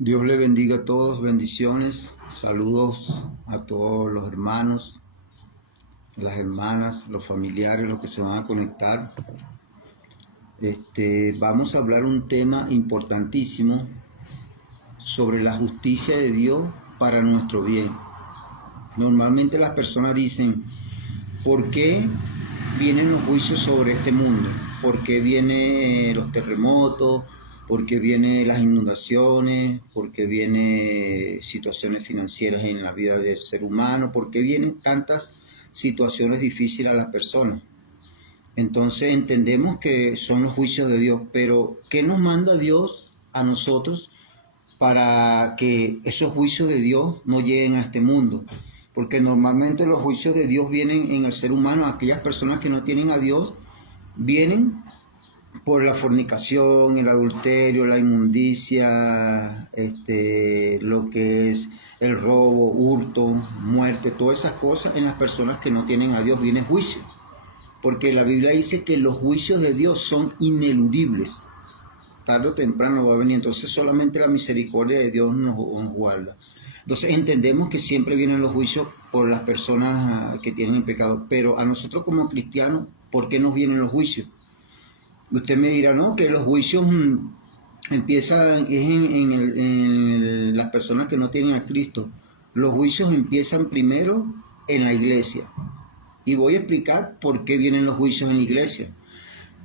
Dios le bendiga a todos, bendiciones, saludos a todos los hermanos, las hermanas, los familiares, los que se van a conectar. Vamos a hablar un tema importantísimo sobre la justicia de Dios para nuestro bien. Normalmente las personas dicen, ¿por qué vienen los juicios sobre este mundo? ¿Por qué vienen los terremotos? ¿Por qué vienen las inundaciones? ¿Por qué vienen situaciones financieras en la vida del ser humano? ¿Por qué vienen tantas situaciones difíciles a las personas? Entonces entendemos que son los juicios de Dios, pero ¿qué nos manda Dios a nosotros para que esos juicios de Dios no lleguen a este mundo? Porque normalmente los juicios de Dios vienen en el ser humano. Aquellas personas que no tienen a Dios vienen por la fornicación, el adulterio, la inmundicia, lo que es el robo, hurto, muerte, todas esas cosas. En las personas que no tienen a Dios viene juicio, porque la Biblia dice que los juicios de Dios son ineludibles, tarde o temprano va a venir. Entonces solamente la misericordia de Dios nos guarda. Entonces entendemos que siempre vienen los juicios por las personas que tienen pecado, pero a nosotros como cristianos, ¿por qué nos vienen los juicios? Usted me dirá, no, que los juicios empiezan en las personas que no tienen a Cristo. Los juicios empiezan primero en la iglesia. Y voy a explicar por qué vienen los juicios en la iglesia.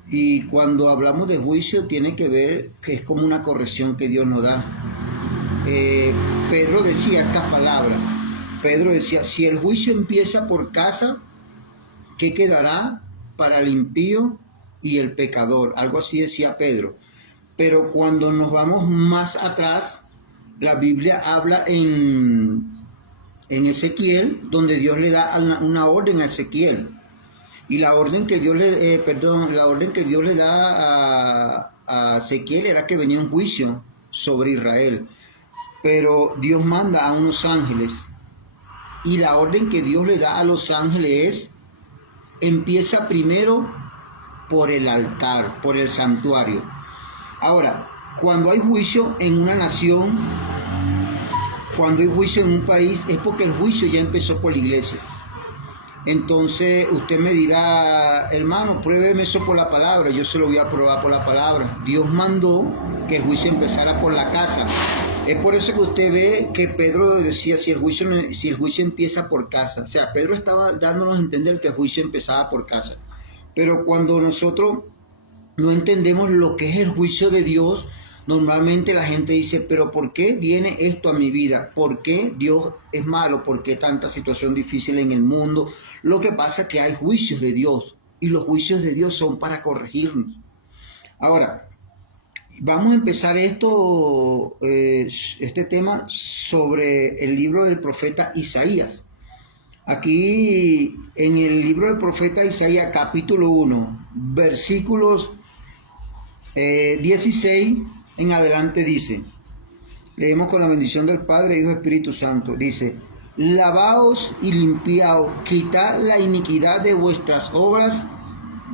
Y cuando hablamos de juicio, tiene que ver que es como una corrección que Dios nos da. Pedro decía esta palabra. Pedro decía, si el juicio empieza por casa, ¿qué quedará para el impío y el pecador? Algo así decía Pedro. Pero cuando nos vamos más atrás, la Biblia habla en Ezequiel, donde Dios le da una orden a Ezequiel. Y la orden que Dios le da a Ezequiel era que venía un juicio sobre Israel. Pero Dios manda a unos ángeles. Y la orden que Dios le da a los ángeles empieza primero por el altar, por el santuario. Ahora, cuando hay juicio en una nación, cuando hay juicio en un país, es porque el juicio ya empezó por la iglesia. Entonces usted me dirá, hermano, pruébeme eso por la palabra. Yo se lo voy a probar por la palabra. Dios mandó que el juicio empezara por la casa. Es por eso que usted ve que Pedro decía, si el juicio empieza por casa. O sea, Pedro estaba dándonos a entender que el juicio empezaba por casa. Pero cuando nosotros no entendemos lo que es el juicio de Dios, normalmente la gente dice, pero ¿por qué viene esto a mi vida? ¿Por qué Dios es malo? ¿Por qué tanta situación difícil en el mundo? Lo que pasa es que hay juicios de Dios, y los juicios de Dios son para corregirnos. Ahora, vamos a empezar este tema sobre el libro del profeta Isaías. Aquí en el libro del profeta Isaías, capítulo 1, versículos 16 en adelante dice, leemos con la bendición del Padre, Hijo y Espíritu Santo, dice, lavaos y limpiaos, quitad la iniquidad de vuestras obras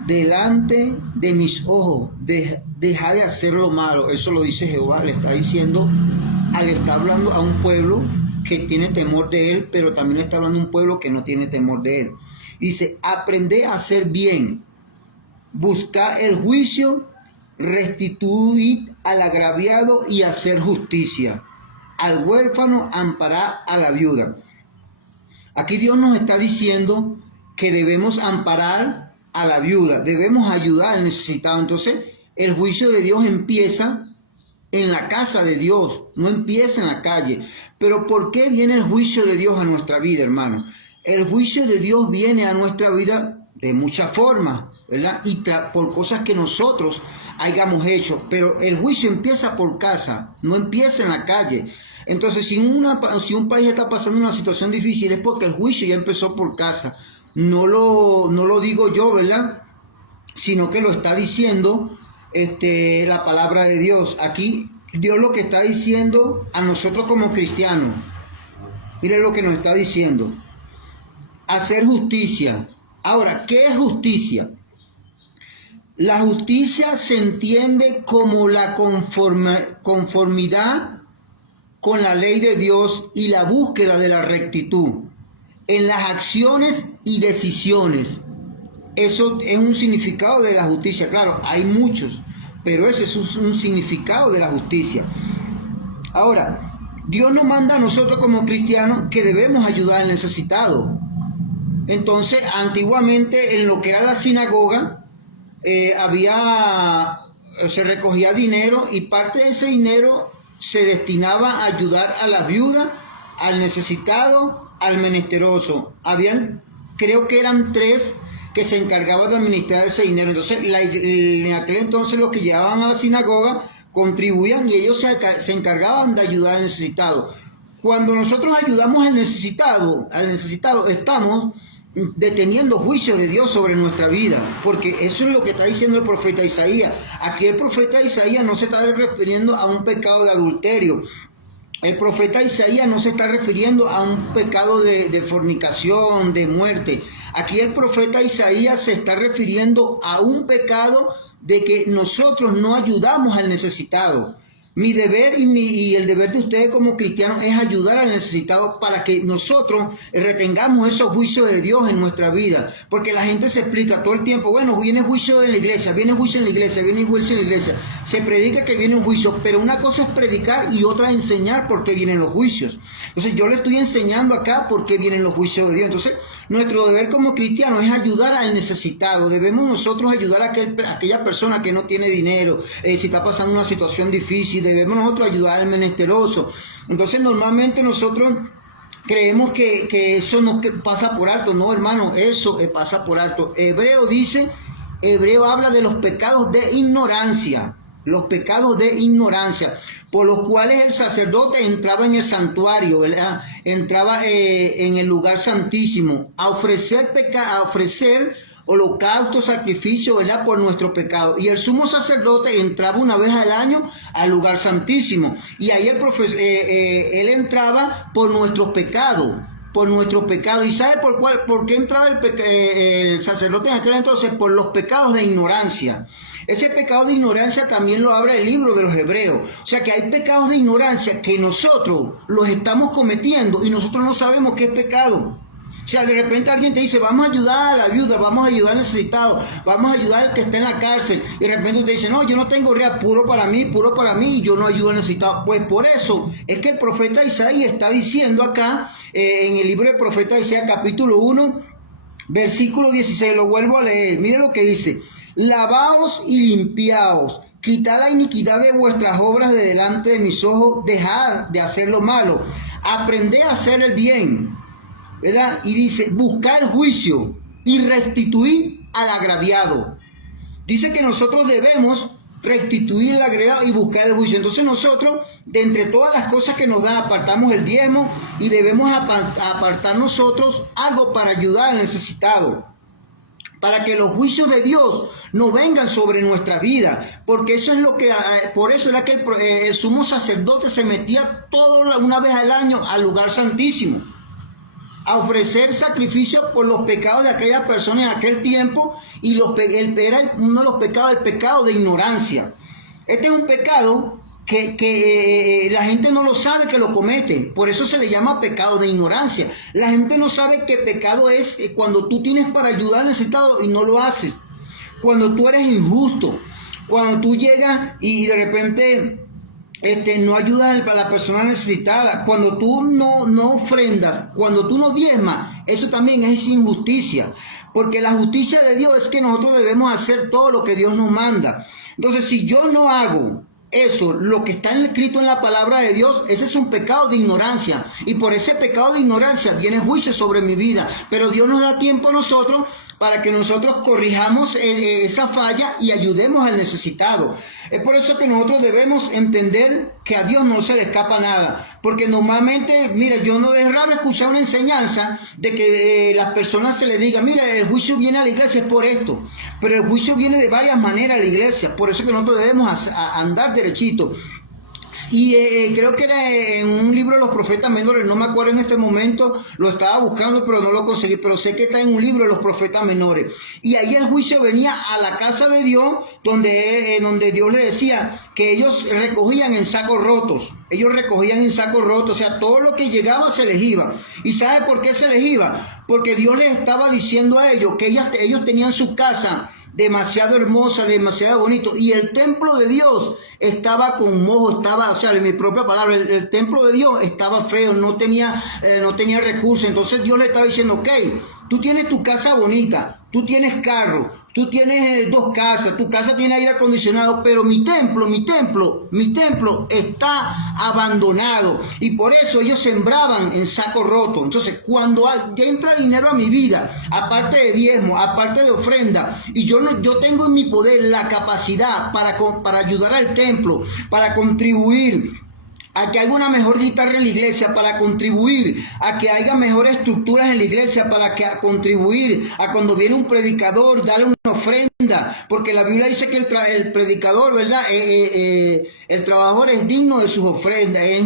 delante de mis ojos, dejad de hacer lo malo. Eso lo dice Jehová, le está diciendo, le está hablando a un pueblo que tiene temor de él, pero también está hablando a un pueblo que no tiene temor de él. Dice, aprended a hacer bien, buscad el juicio, restituid al agraviado y hacer justicia, al huérfano amparad a la viuda. Aquí Dios nos está diciendo que debemos amparar a la viuda, debemos ayudar al necesitado. Entonces el juicio de Dios empieza en la casa de Dios, no empieza en la calle. Pero ¿por qué viene el juicio de Dios a nuestra vida, hermano? El juicio de Dios viene a nuestra vida de muchas formas, ¿verdad? Y por cosas que nosotros hayamos hecho. Pero el juicio empieza por casa, no empieza en la calle. Entonces, si un país está pasando una situación difícil, es porque el juicio ya empezó por casa. No lo digo yo, ¿verdad? Sino que lo está diciendo la palabra de Dios. Aquí Dios lo que está diciendo a nosotros como cristianos, miren lo que nos está diciendo, hacer justicia. Ahora, ¿qué es justicia? La justicia se entiende como la conformidad con la ley de Dios y la búsqueda de la rectitud en las acciones y decisiones. Eso es un significado de la justicia. Claro, hay muchos, pero ese es un significado de la justicia. Ahora, Dios nos manda a nosotros como cristianos que debemos ayudar al necesitado. Entonces, antiguamente en lo que era la sinagoga, se recogía dinero y parte de ese dinero se destinaba a ayudar a la viuda, al necesitado, al menesteroso. Creo que eran 3 que se encargaban de administrar ese dinero. Entonces, en aquel entonces los que llegaban a la sinagoga contribuían y ellos se encargaban de ayudar al necesitado. Cuando nosotros ayudamos al necesitado, estamos deteniendo juicio de Dios sobre nuestra vida, porque eso es lo que está diciendo el profeta Isaías. Aquí el profeta Isaías no se está refiriendo a un pecado de adulterio. El profeta Isaías no se está refiriendo a un pecado de fornicación, de muerte. Aquí el profeta Isaías se está refiriendo a un pecado de que nosotros no ayudamos al necesitado. Mi deber y el deber de ustedes como cristianos es ayudar al necesitado para que nosotros retengamos esos juicios de Dios en nuestra vida. Porque la gente se explica todo el tiempo, bueno, viene juicio en la iglesia, viene juicio en la iglesia, viene juicio en la iglesia. Se predica que viene un juicio, pero una cosa es predicar y otra es enseñar por qué vienen los juicios. Entonces yo le estoy enseñando acá por qué vienen los juicios de Dios. Entonces nuestro deber como cristianos es ayudar al necesitado. Debemos nosotros ayudar a aquella persona que no tiene dinero, si está pasando una situación difícil. Debemos nosotros ayudar al menesteroso. Entonces normalmente nosotros creemos que eso no pasa por alto. No, hermano, eso pasa por alto. Hebreo habla de los pecados de ignorancia. Los pecados de ignorancia, por los cuales el sacerdote entraba en el santuario, ¿verdad? Entraba en el lugar santísimo a ofrecer holocausto, sacrificio, ¿verdad? Por nuestro pecado. Y el sumo sacerdote entraba una vez al año al lugar santísimo. Y ahí él entraba por nuestro pecado. ¿Y sabe por qué entraba el sacerdote en aquel entonces? Por los pecados de ignorancia. Ese pecado de ignorancia también lo habla el libro de los Hebreos. O sea que hay pecados de ignorancia que nosotros los estamos cometiendo y nosotros no sabemos qué es pecado. O sea, de repente alguien te dice, vamos a ayudar a la viuda, vamos a ayudar al necesitado, vamos a ayudar al que está en la cárcel. Y de repente te dice, no, yo no tengo real, puro para mí, y yo no ayudo al necesitado. Pues por eso es que el profeta Isaías está diciendo acá, en el libro del profeta Isaías, capítulo 1, versículo 16, lo vuelvo a leer. Mire lo que dice: lavaos y limpiaos, quitad la iniquidad de vuestras obras de delante de mis ojos, dejad de hacer lo malo, aprended a hacer el bien, ¿verdad? Y dice, buscar el juicio y restituir al agraviado. Dice que nosotros debemos restituir el agraviado y buscar el juicio. Entonces nosotros, de entre todas las cosas que nos da, apartamos el diezmo y debemos apartar nosotros algo para ayudar al necesitado, para que los juicios de Dios no vengan sobre nuestra vida, porque eso es por eso era que el sumo sacerdote se metía una vez al año al lugar santísimo a ofrecer sacrificio por los pecados de aquella persona en aquel tiempo, y era uno de los pecados, el pecado de ignorancia. Este es un pecado que la gente no lo sabe que lo comete, por eso se le llama pecado de ignorancia. La gente no sabe que pecado es cuando tú tienes para ayudar al necesitado y no lo haces, cuando tú eres injusto, cuando tú llegas y de repente no ayudas a la persona necesitada, cuando tú no ofrendas, cuando tú no diezmas. Eso también es injusticia, porque la justicia de Dios es que nosotros debemos hacer todo lo que Dios nos manda. Entonces, si yo no hago eso, lo que está escrito en la palabra de Dios, ese es un pecado de ignorancia, y por ese pecado de ignorancia viene juicio sobre mi vida. Pero Dios nos da tiempo a nosotros para que nosotros corrijamos esa falla y ayudemos al necesitado. Es por eso que nosotros debemos entender que a Dios no se le escapa nada, porque normalmente, mira, yo no es raro escuchar una enseñanza de que las personas se les diga, mira, el juicio viene a la iglesia es por esto, pero el juicio viene de varias maneras a la iglesia. Por eso que nosotros debemos andar derechito. Y creo que era en un libro de los profetas menores, no me acuerdo en este momento, lo estaba buscando pero no lo conseguí, pero sé que está en un libro de los profetas menores. Y ahí el juicio venía a la casa de Dios, donde Dios le decía que ellos recogían en sacos rotos. Ellos recogían en sacos rotos, o sea, todo lo que llegaba se les iba. ¿Y sabe por qué se les iba? Porque Dios les estaba diciendo a ellos que ellos tenían su casa demasiado hermosa, demasiado bonito, y el templo de Dios estaba con moho, estaba, o sea, en mi propia palabra, el templo de Dios estaba feo, no tenía recursos. Entonces Dios le estaba diciendo, ok, tú tienes tu casa bonita, tú tienes carro, tú tienes 2 casas, tu casa tiene aire acondicionado, pero mi templo está abandonado. Y por eso ellos sembraban en saco roto. Entonces, cuando entra dinero a mi vida, aparte de diezmo, aparte de ofrenda, y yo tengo en mi poder la capacidad para ayudar al templo, para contribuir a que haya una mejor guitarra en la iglesia, para contribuir a que haya mejores estructuras en la iglesia, para contribuir a cuando viene un predicador, darle una ofrenda, porque la Biblia dice que el predicador, ¿verdad? El trabajador es digno de sus ofrendas, es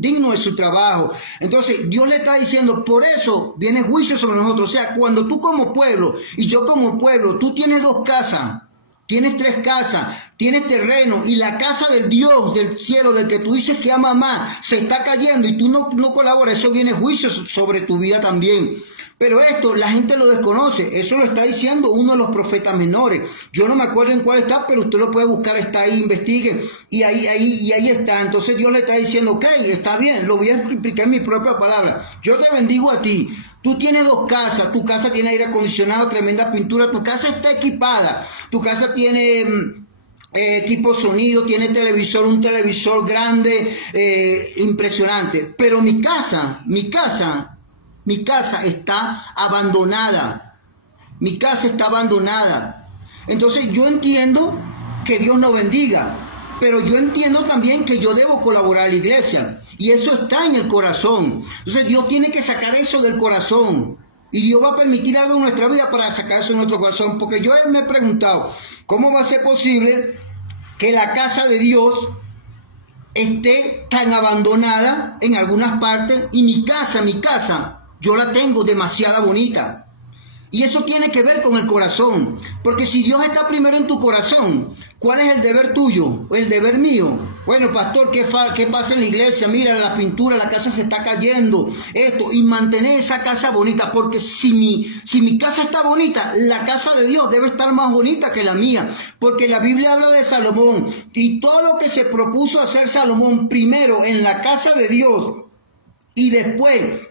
digno de su trabajo. Entonces Dios le está diciendo, por eso viene juicio sobre nosotros. O sea, cuando tú como pueblo y yo como pueblo, tú tienes 2 casas, tienes 3 casas, tienes terreno, y la casa del Dios del cielo, del que tú dices que ama más, se está cayendo y tú no colaboras, eso viene juicio sobre tu vida también. Pero esto la gente lo desconoce, eso lo está diciendo uno de los profetas menores. Yo no me acuerdo en cuál está, pero usted lo puede buscar, está ahí, investigue, y ahí está. Entonces Dios le está diciendo, ok, está bien, lo voy a explicar en mi propia palabra. Yo te bendigo a ti. Tú tienes 2 casas, tu casa tiene aire acondicionado, tremenda pintura, tu casa está equipada, tu casa tiene equipo sonido, tiene un televisor grande, impresionante. Pero mi casa está abandonada. Mi casa está abandonada. Entonces yo entiendo que Dios nos bendiga, pero yo entiendo también que yo debo colaborar a la iglesia. Y eso está en el corazón. Entonces Dios tiene que sacar eso del corazón. Y Dios va a permitir algo en nuestra vida para sacar eso de nuestro corazón. Porque yo me he preguntado, ¿cómo va a ser posible que la casa de Dios esté tan abandonada en algunas partes? Y mi casa, yo la tengo demasiado bonita. Y eso tiene que ver con el corazón. Porque si Dios está primero en tu corazón, ¿cuál es el deber tuyo? ¿O el deber mío? Bueno, pastor, ¿qué pasa en la iglesia? Mira, la pintura, la casa se está cayendo. Esto, y mantener esa casa bonita. Porque si mi casa está bonita, la casa de Dios debe estar más bonita que la mía. Porque la Biblia habla de Salomón. Y todo lo que se propuso hacer Salomón primero en la casa de Dios y después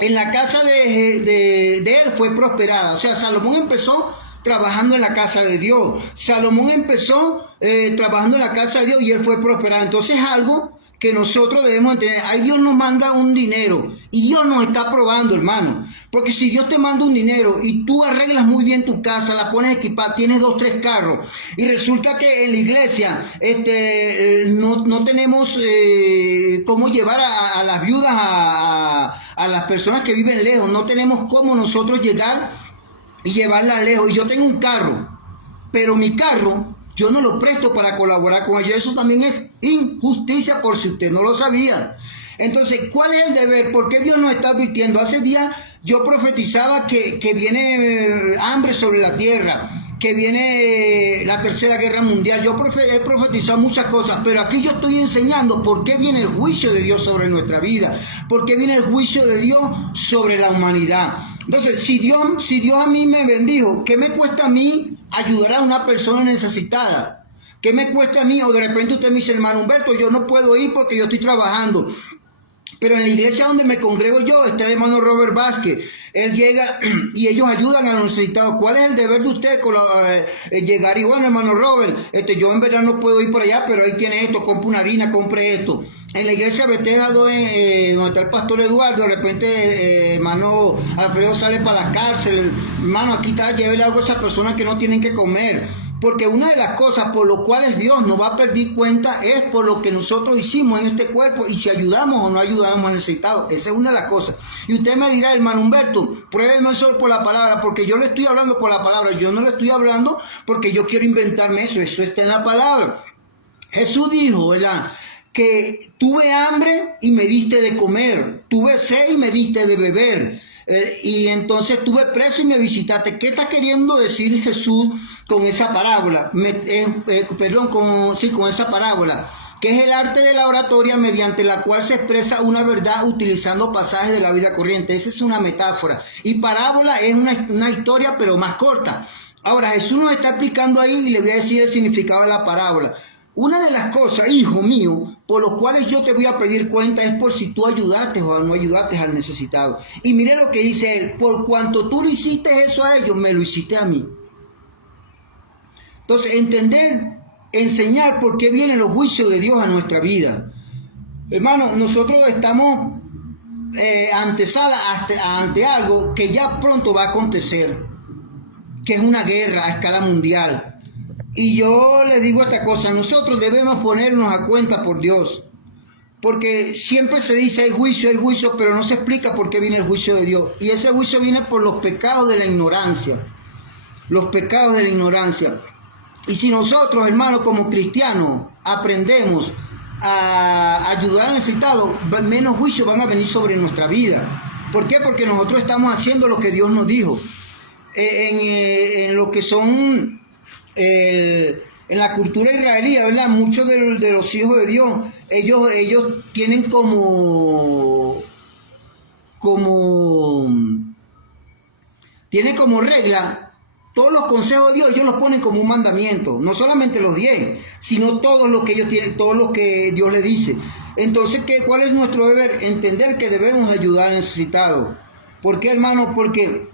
en la casa de él fue prosperada. O sea, Salomón empezó trabajando en la casa de Dios. Salomón empezó trabajando en la casa de Dios y él fue prosperado. Entonces es algo que nosotros debemos entender. Ahí Dios nos manda un dinero y Dios nos está probando, hermano. Porque si Dios te manda un dinero y tú arreglas muy bien tu casa, la pones equipada, tienes 2, 3 carros, y resulta que en la iglesia no tenemos cómo llevar a las viudas, a las personas que viven lejos, no tenemos cómo nosotros llegar y llevarlas lejos. Y yo tengo un carro, pero mi carro yo no lo presto para colaborar con ellos. Eso también es injusticia, por si usted no lo sabía. Entonces, ¿cuál es el deber? ¿Por qué Dios nos está advirtiendo? Hace días yo profetizaba que viene hambre sobre la tierra, que viene la tercera guerra mundial. Yo he profetizado muchas cosas, pero aquí yo estoy enseñando por qué viene el juicio de Dios sobre nuestra vida, por qué viene el juicio de Dios sobre la humanidad. Entonces, si Dios a mí me bendijo, ¿qué me cuesta a mí ayudar a una persona necesitada? ¿Qué me cuesta a mí? O de repente usted me dice, hermano Humberto, yo no puedo ir porque yo estoy trabajando. Pero en la iglesia donde me congrego yo está el hermano Robert Vázquez. Él llega y ellos ayudan a los necesitados. ¿Cuál es el deber de usted? Llegar y bueno, hermano Robert, yo en verdad no puedo ir por allá, pero ahí tiene esto, compre una harina, compre esto. En la iglesia Bethesda, donde está el pastor Eduardo, de repente hermano Alfredo sale para la cárcel. Hermano, aquí está, llévele algo a esas personas que no tienen que comer. Porque una de las cosas por las cuales Dios nos va a pedir cuenta es por lo que nosotros hicimos en este cuerpo y si ayudamos o no ayudamos al necesitado. Esa es una de las cosas. Y usted me dirá, hermano Humberto, pruébeme eso por la palabra, porque yo le estoy hablando por la palabra. Yo no le estoy hablando porque yo quiero inventarme eso. Eso está en la palabra. Jesús dijo, ¿verdad? que tuve hambre y me diste de comer, tuve sed y me diste de beber, y entonces estuve preso y me visitaste. ¿Qué está queriendo decir Jesús con esa parábola? Con esa parábola, que es el arte de la oratoria mediante la cual se expresa una verdad utilizando pasajes de la vida corriente. Esa es una metáfora. Y parábola es una historia, pero más corta. Ahora, Jesús nos está explicando ahí y le voy a decir el significado de la parábola. Una de las cosas, hijo mío, por los cuales yo te voy a pedir cuenta es por si tú ayudaste o no ayudaste al necesitado. Y mire lo que dice él: por cuanto tú le hiciste eso a ellos, me lo hiciste a mí. Entonces, enseñar por qué vienen los juicios de Dios a nuestra vida. Hermano, nosotros estamos ante algo que ya pronto va a acontecer, que es una guerra a escala mundial. Y yo les digo esta cosa: nosotros debemos ponernos a cuenta por Dios, porque siempre se dice hay juicio, pero no se explica por qué viene el juicio de Dios. Y ese juicio viene por los pecados de la ignorancia, los pecados de la ignorancia. Y si nosotros, hermanos, como cristianos, aprendemos a ayudar al necesitado, menos juicios van a venir sobre nuestra vida. ¿Por qué? Porque nosotros estamos haciendo lo que Dios nos dijo. En lo que son... en la cultura israelí, ¿verdad? Muchos de los hijos de Dios, ellos tienen tienen como regla todos los consejos de Dios. Ellos los ponen como un mandamiento, no solamente los 10, sino todos los que ellos tienen, todos los que Dios les dice. Entonces, ¿cuál es nuestro deber? Entender que debemos ayudar al necesitado. ¿Por qué, hermano? Porque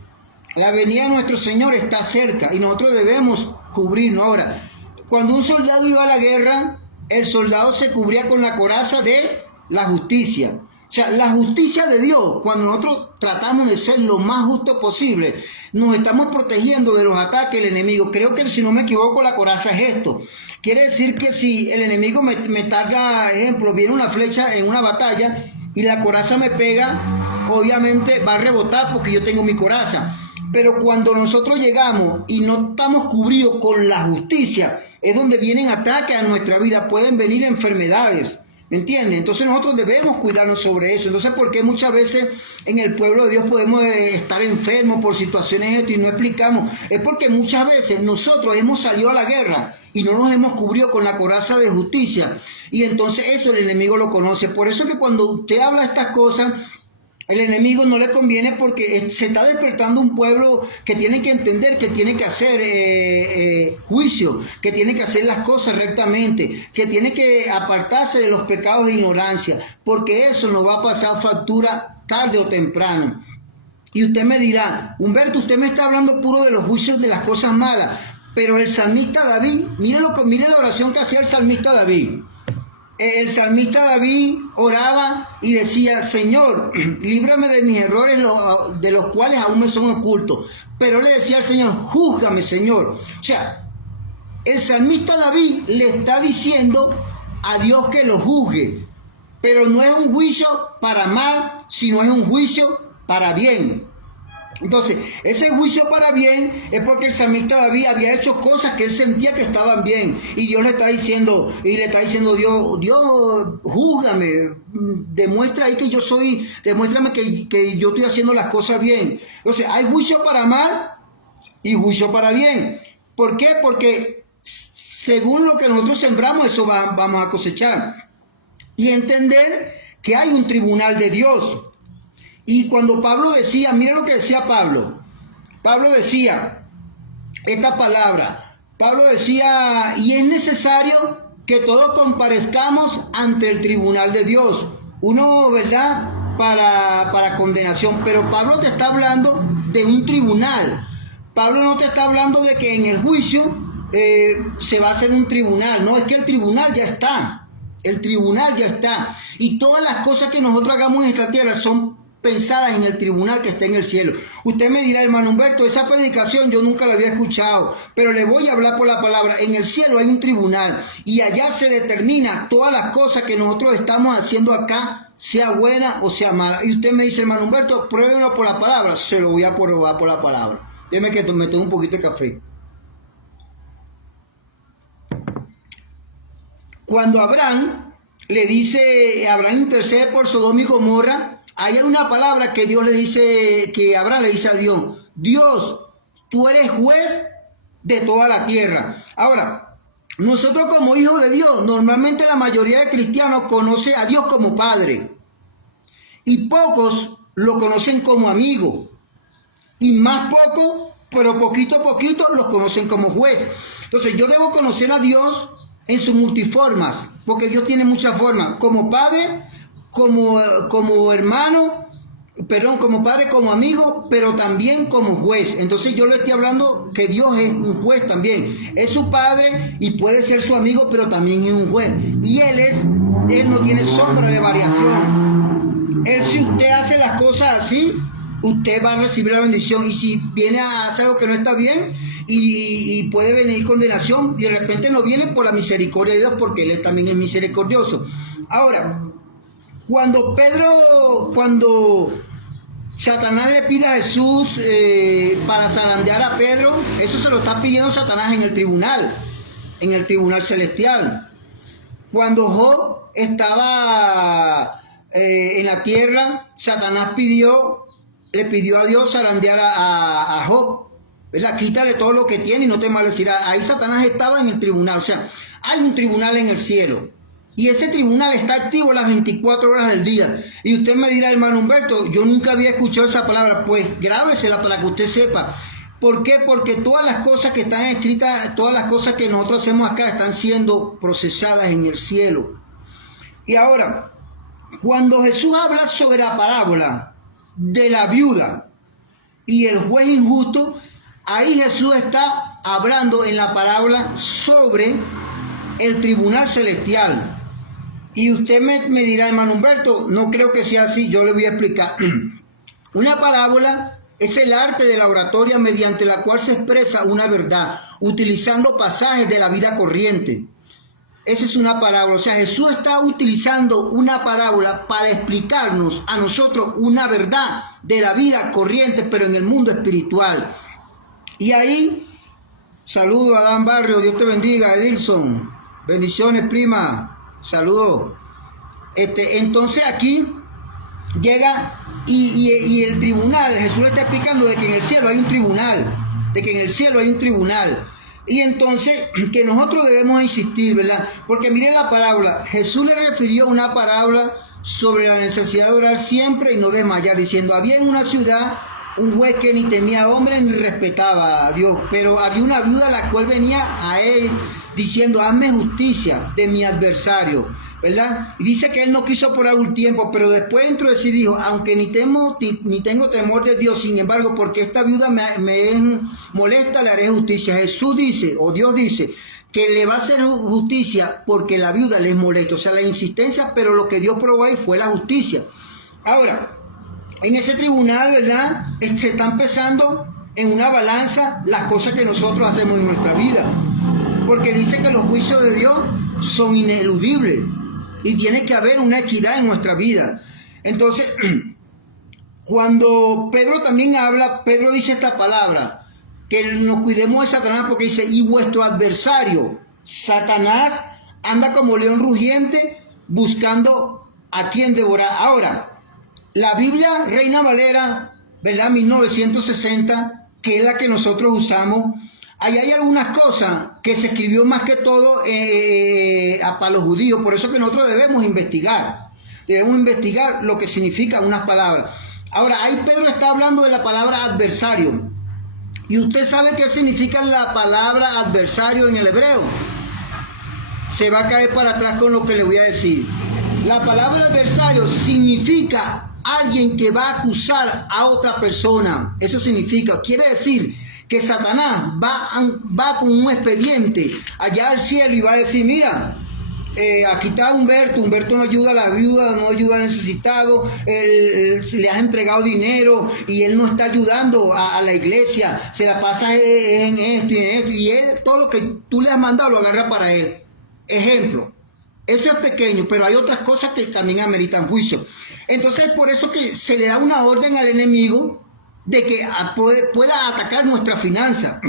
la venida de nuestro Señor está cerca y nosotros debemos cubrirnos. Ahora, cuando un soldado iba a la guerra, el soldado se cubría con la coraza de la justicia. O sea, la justicia de Dios, cuando nosotros tratamos de ser lo más justo posible, nos estamos protegiendo de los ataques del enemigo. Creo que, si no me equivoco, la coraza es esto. Quiere decir que si el enemigo me targa, ejemplo, viene una flecha en una batalla y la coraza me pega, obviamente va a rebotar porque yo tengo mi coraza. Pero cuando nosotros llegamos y no estamos cubridos con la justicia, es donde vienen ataques a nuestra vida, pueden venir enfermedades, ¿me entiendes? Entonces nosotros debemos cuidarnos sobre eso. Entonces, ¿por qué muchas veces en el pueblo de Dios podemos estar enfermos por situaciones y no explicamos? Es porque muchas veces nosotros hemos salido a la guerra y no nos hemos cubrido con la coraza de justicia. Y entonces eso el enemigo lo conoce. Por eso es que cuando usted habla estas cosas, el enemigo no le conviene, porque se está despertando un pueblo que tiene que entender que tiene que hacer juicio, que tiene que hacer las cosas rectamente, que tiene que apartarse de los pecados de ignorancia, porque eso nos va a pasar factura tarde o temprano. Y usted me dirá: Humberto, usted me está hablando puro de los juicios de las cosas malas, pero el salmista David, mire la oración que hacía el salmista David. El salmista David oraba y decía: Señor, líbrame de mis errores, de los cuales aún me son ocultos. Pero le decía al Señor: júzgame, Señor. O sea, el salmista David le está diciendo a Dios que lo juzgue, pero no es un juicio para mal, sino es un juicio para bien. Entonces, ese juicio para bien es porque el salmista David había hecho cosas que él sentía que estaban bien, y Dios le está diciendo, Dios, júzgame, demuéstrame que yo estoy haciendo las cosas bien. Entonces, hay juicio para mal y juicio para bien. ¿Por qué? Porque según lo que nosotros sembramos, eso vamos a cosechar. Y entender que hay un tribunal de Dios. Y cuando Pablo decía, mire lo que decía Pablo. Pablo decía esta palabra. Pablo decía: y es necesario que todos comparezcamos ante el tribunal de Dios. Uno, ¿verdad?, para condenación. Pero Pablo te está hablando de un tribunal. Pablo no te está hablando de que en el juicio se va a hacer un tribunal. No, es que el tribunal ya está. El tribunal ya está. Y todas las cosas que nosotros hagamos en esta tierra son pensadas en el tribunal que está en el cielo. Usted me dirá: hermano Humberto, esa predicación yo nunca la había escuchado, pero le voy a hablar por la palabra. En el cielo hay un tribunal y allá se determina todas las cosas que nosotros estamos haciendo acá, sea buena o sea mala. Y usted me dice: hermano Humberto, pruébelo por la palabra. Se lo voy a probar por la palabra. Déjeme que me tome un poquito de café. Cuando Abraham le dice, Abraham intercede por Sodoma y Gomorra, ahí hay una palabra que Dios le dice, que Abraham le dice a Dios, Dios, tú eres juez de toda la tierra. Ahora, nosotros como hijos de Dios, normalmente la mayoría de cristianos conoce a Dios como Padre y pocos lo conocen como amigo y más poco, pero poquito a poquito los conocen como juez. Entonces yo debo conocer a Dios en sus multiformas, porque Dios tiene muchas formas, como Padre, como hermano, perdón, como padre, como amigo, pero también como juez. Entonces yo le estoy hablando que Dios es un juez también. Es su padre y puede ser su amigo, pero también es un juez. Y Él no tiene sombra de variación. Si usted hace las cosas así, usted va a recibir la bendición. Y si viene a hacer algo que no está bien, y puede venir condenación, y de repente no viene por la misericordia de Dios, porque Él también es misericordioso. Ahora, cuando Satanás le pide a Jesús para zarandear a Pedro, eso se lo está pidiendo Satanás en el tribunal celestial. Cuando Job estaba en la tierra, Satanás le pidió a Dios zarandear a Job, ¿verdad? Quítale todo lo que tiene y no te maldecirá. Ahí Satanás estaba en el tribunal, o sea, hay un tribunal en el cielo. Y ese tribunal está activo las 24 horas del día. Y usted me dirá, hermano Humberto, yo nunca había escuchado esa palabra. Pues grábesela para que usted sepa. ¿Por qué? Porque todas las cosas que están escritas, todas las cosas que nosotros hacemos acá están siendo procesadas en el cielo. Y ahora, cuando Jesús habla sobre la parábola de la viuda y el juez injusto, ahí Jesús está hablando en la parábola sobre el tribunal celestial. Y usted me dirá, hermano Humberto, no creo que sea así, yo le voy a explicar. Una parábola es el arte de la oratoria mediante la cual se expresa una verdad, utilizando pasajes de la vida corriente. Esa es una parábola, o sea, Jesús está utilizando una parábola para explicarnos a nosotros una verdad de la vida corriente, pero en el mundo espiritual. Y ahí, saludo a Dan Barrio, Dios te bendiga, Edilson, bendiciones prima. Saludos. Entonces aquí llega y el tribunal, Jesús le está explicando de que en el cielo hay un tribunal, y entonces que nosotros debemos insistir, ¿verdad? Porque miren la parábola, Jesús le refirió una parábola sobre la necesidad de orar siempre y no desmayar, diciendo, había en una ciudad un juez que ni temía a hombre ni respetaba a Dios, pero había una viuda la cual venía a él diciendo, hazme justicia de mi adversario, ¿verdad? Y dice que él no quiso por algún tiempo, pero después dentro de sí dijo, aunque ni tengo temor de Dios, sin embargo, porque esta viuda me es molesta, le haré justicia. Jesús dice, o Dios dice, que le va a hacer justicia porque la viuda le es molesta, o sea, la insistencia, pero lo que Dios probó ahí fue la justicia. Ahora, en ese tribunal, ¿verdad? Se están pesando en una balanza las cosas que nosotros hacemos en nuestra vida. Porque dice que los juicios de Dios son ineludibles y tiene que haber una equidad en nuestra vida. Entonces, cuando Pedro también habla, Pedro dice esta palabra, que nos cuidemos de Satanás, porque dice, y vuestro adversario, Satanás, anda como león rugiente buscando a quien devorar. Ahora, la Biblia Reina Valera, ¿verdad? 1960, que es la que nosotros usamos, ahí hay algunas cosas que se escribió más que todo para los judíos, por eso que nosotros debemos investigar lo que significan unas palabras. Ahora, ahí Pedro está hablando de la palabra adversario, y usted sabe qué significa la palabra adversario en el hebreo. Se va a caer para atrás con lo que le voy a decir. La palabra adversario significa alguien que va a acusar a otra persona. Eso significa, quiere decir que Satanás va con un expediente allá al cielo y va a decir, mira, aquí está Humberto no ayuda a la viuda, no ayuda al necesitado, le has entregado dinero y él no está ayudando a la iglesia, se la pasa en esto y él, todo lo que tú le has mandado lo agarra para él. Ejemplo, eso es pequeño, pero hay otras cosas que también ameritan juicio. Entonces, por eso que se le da una orden al enemigo de que pueda atacar nuestra finanza,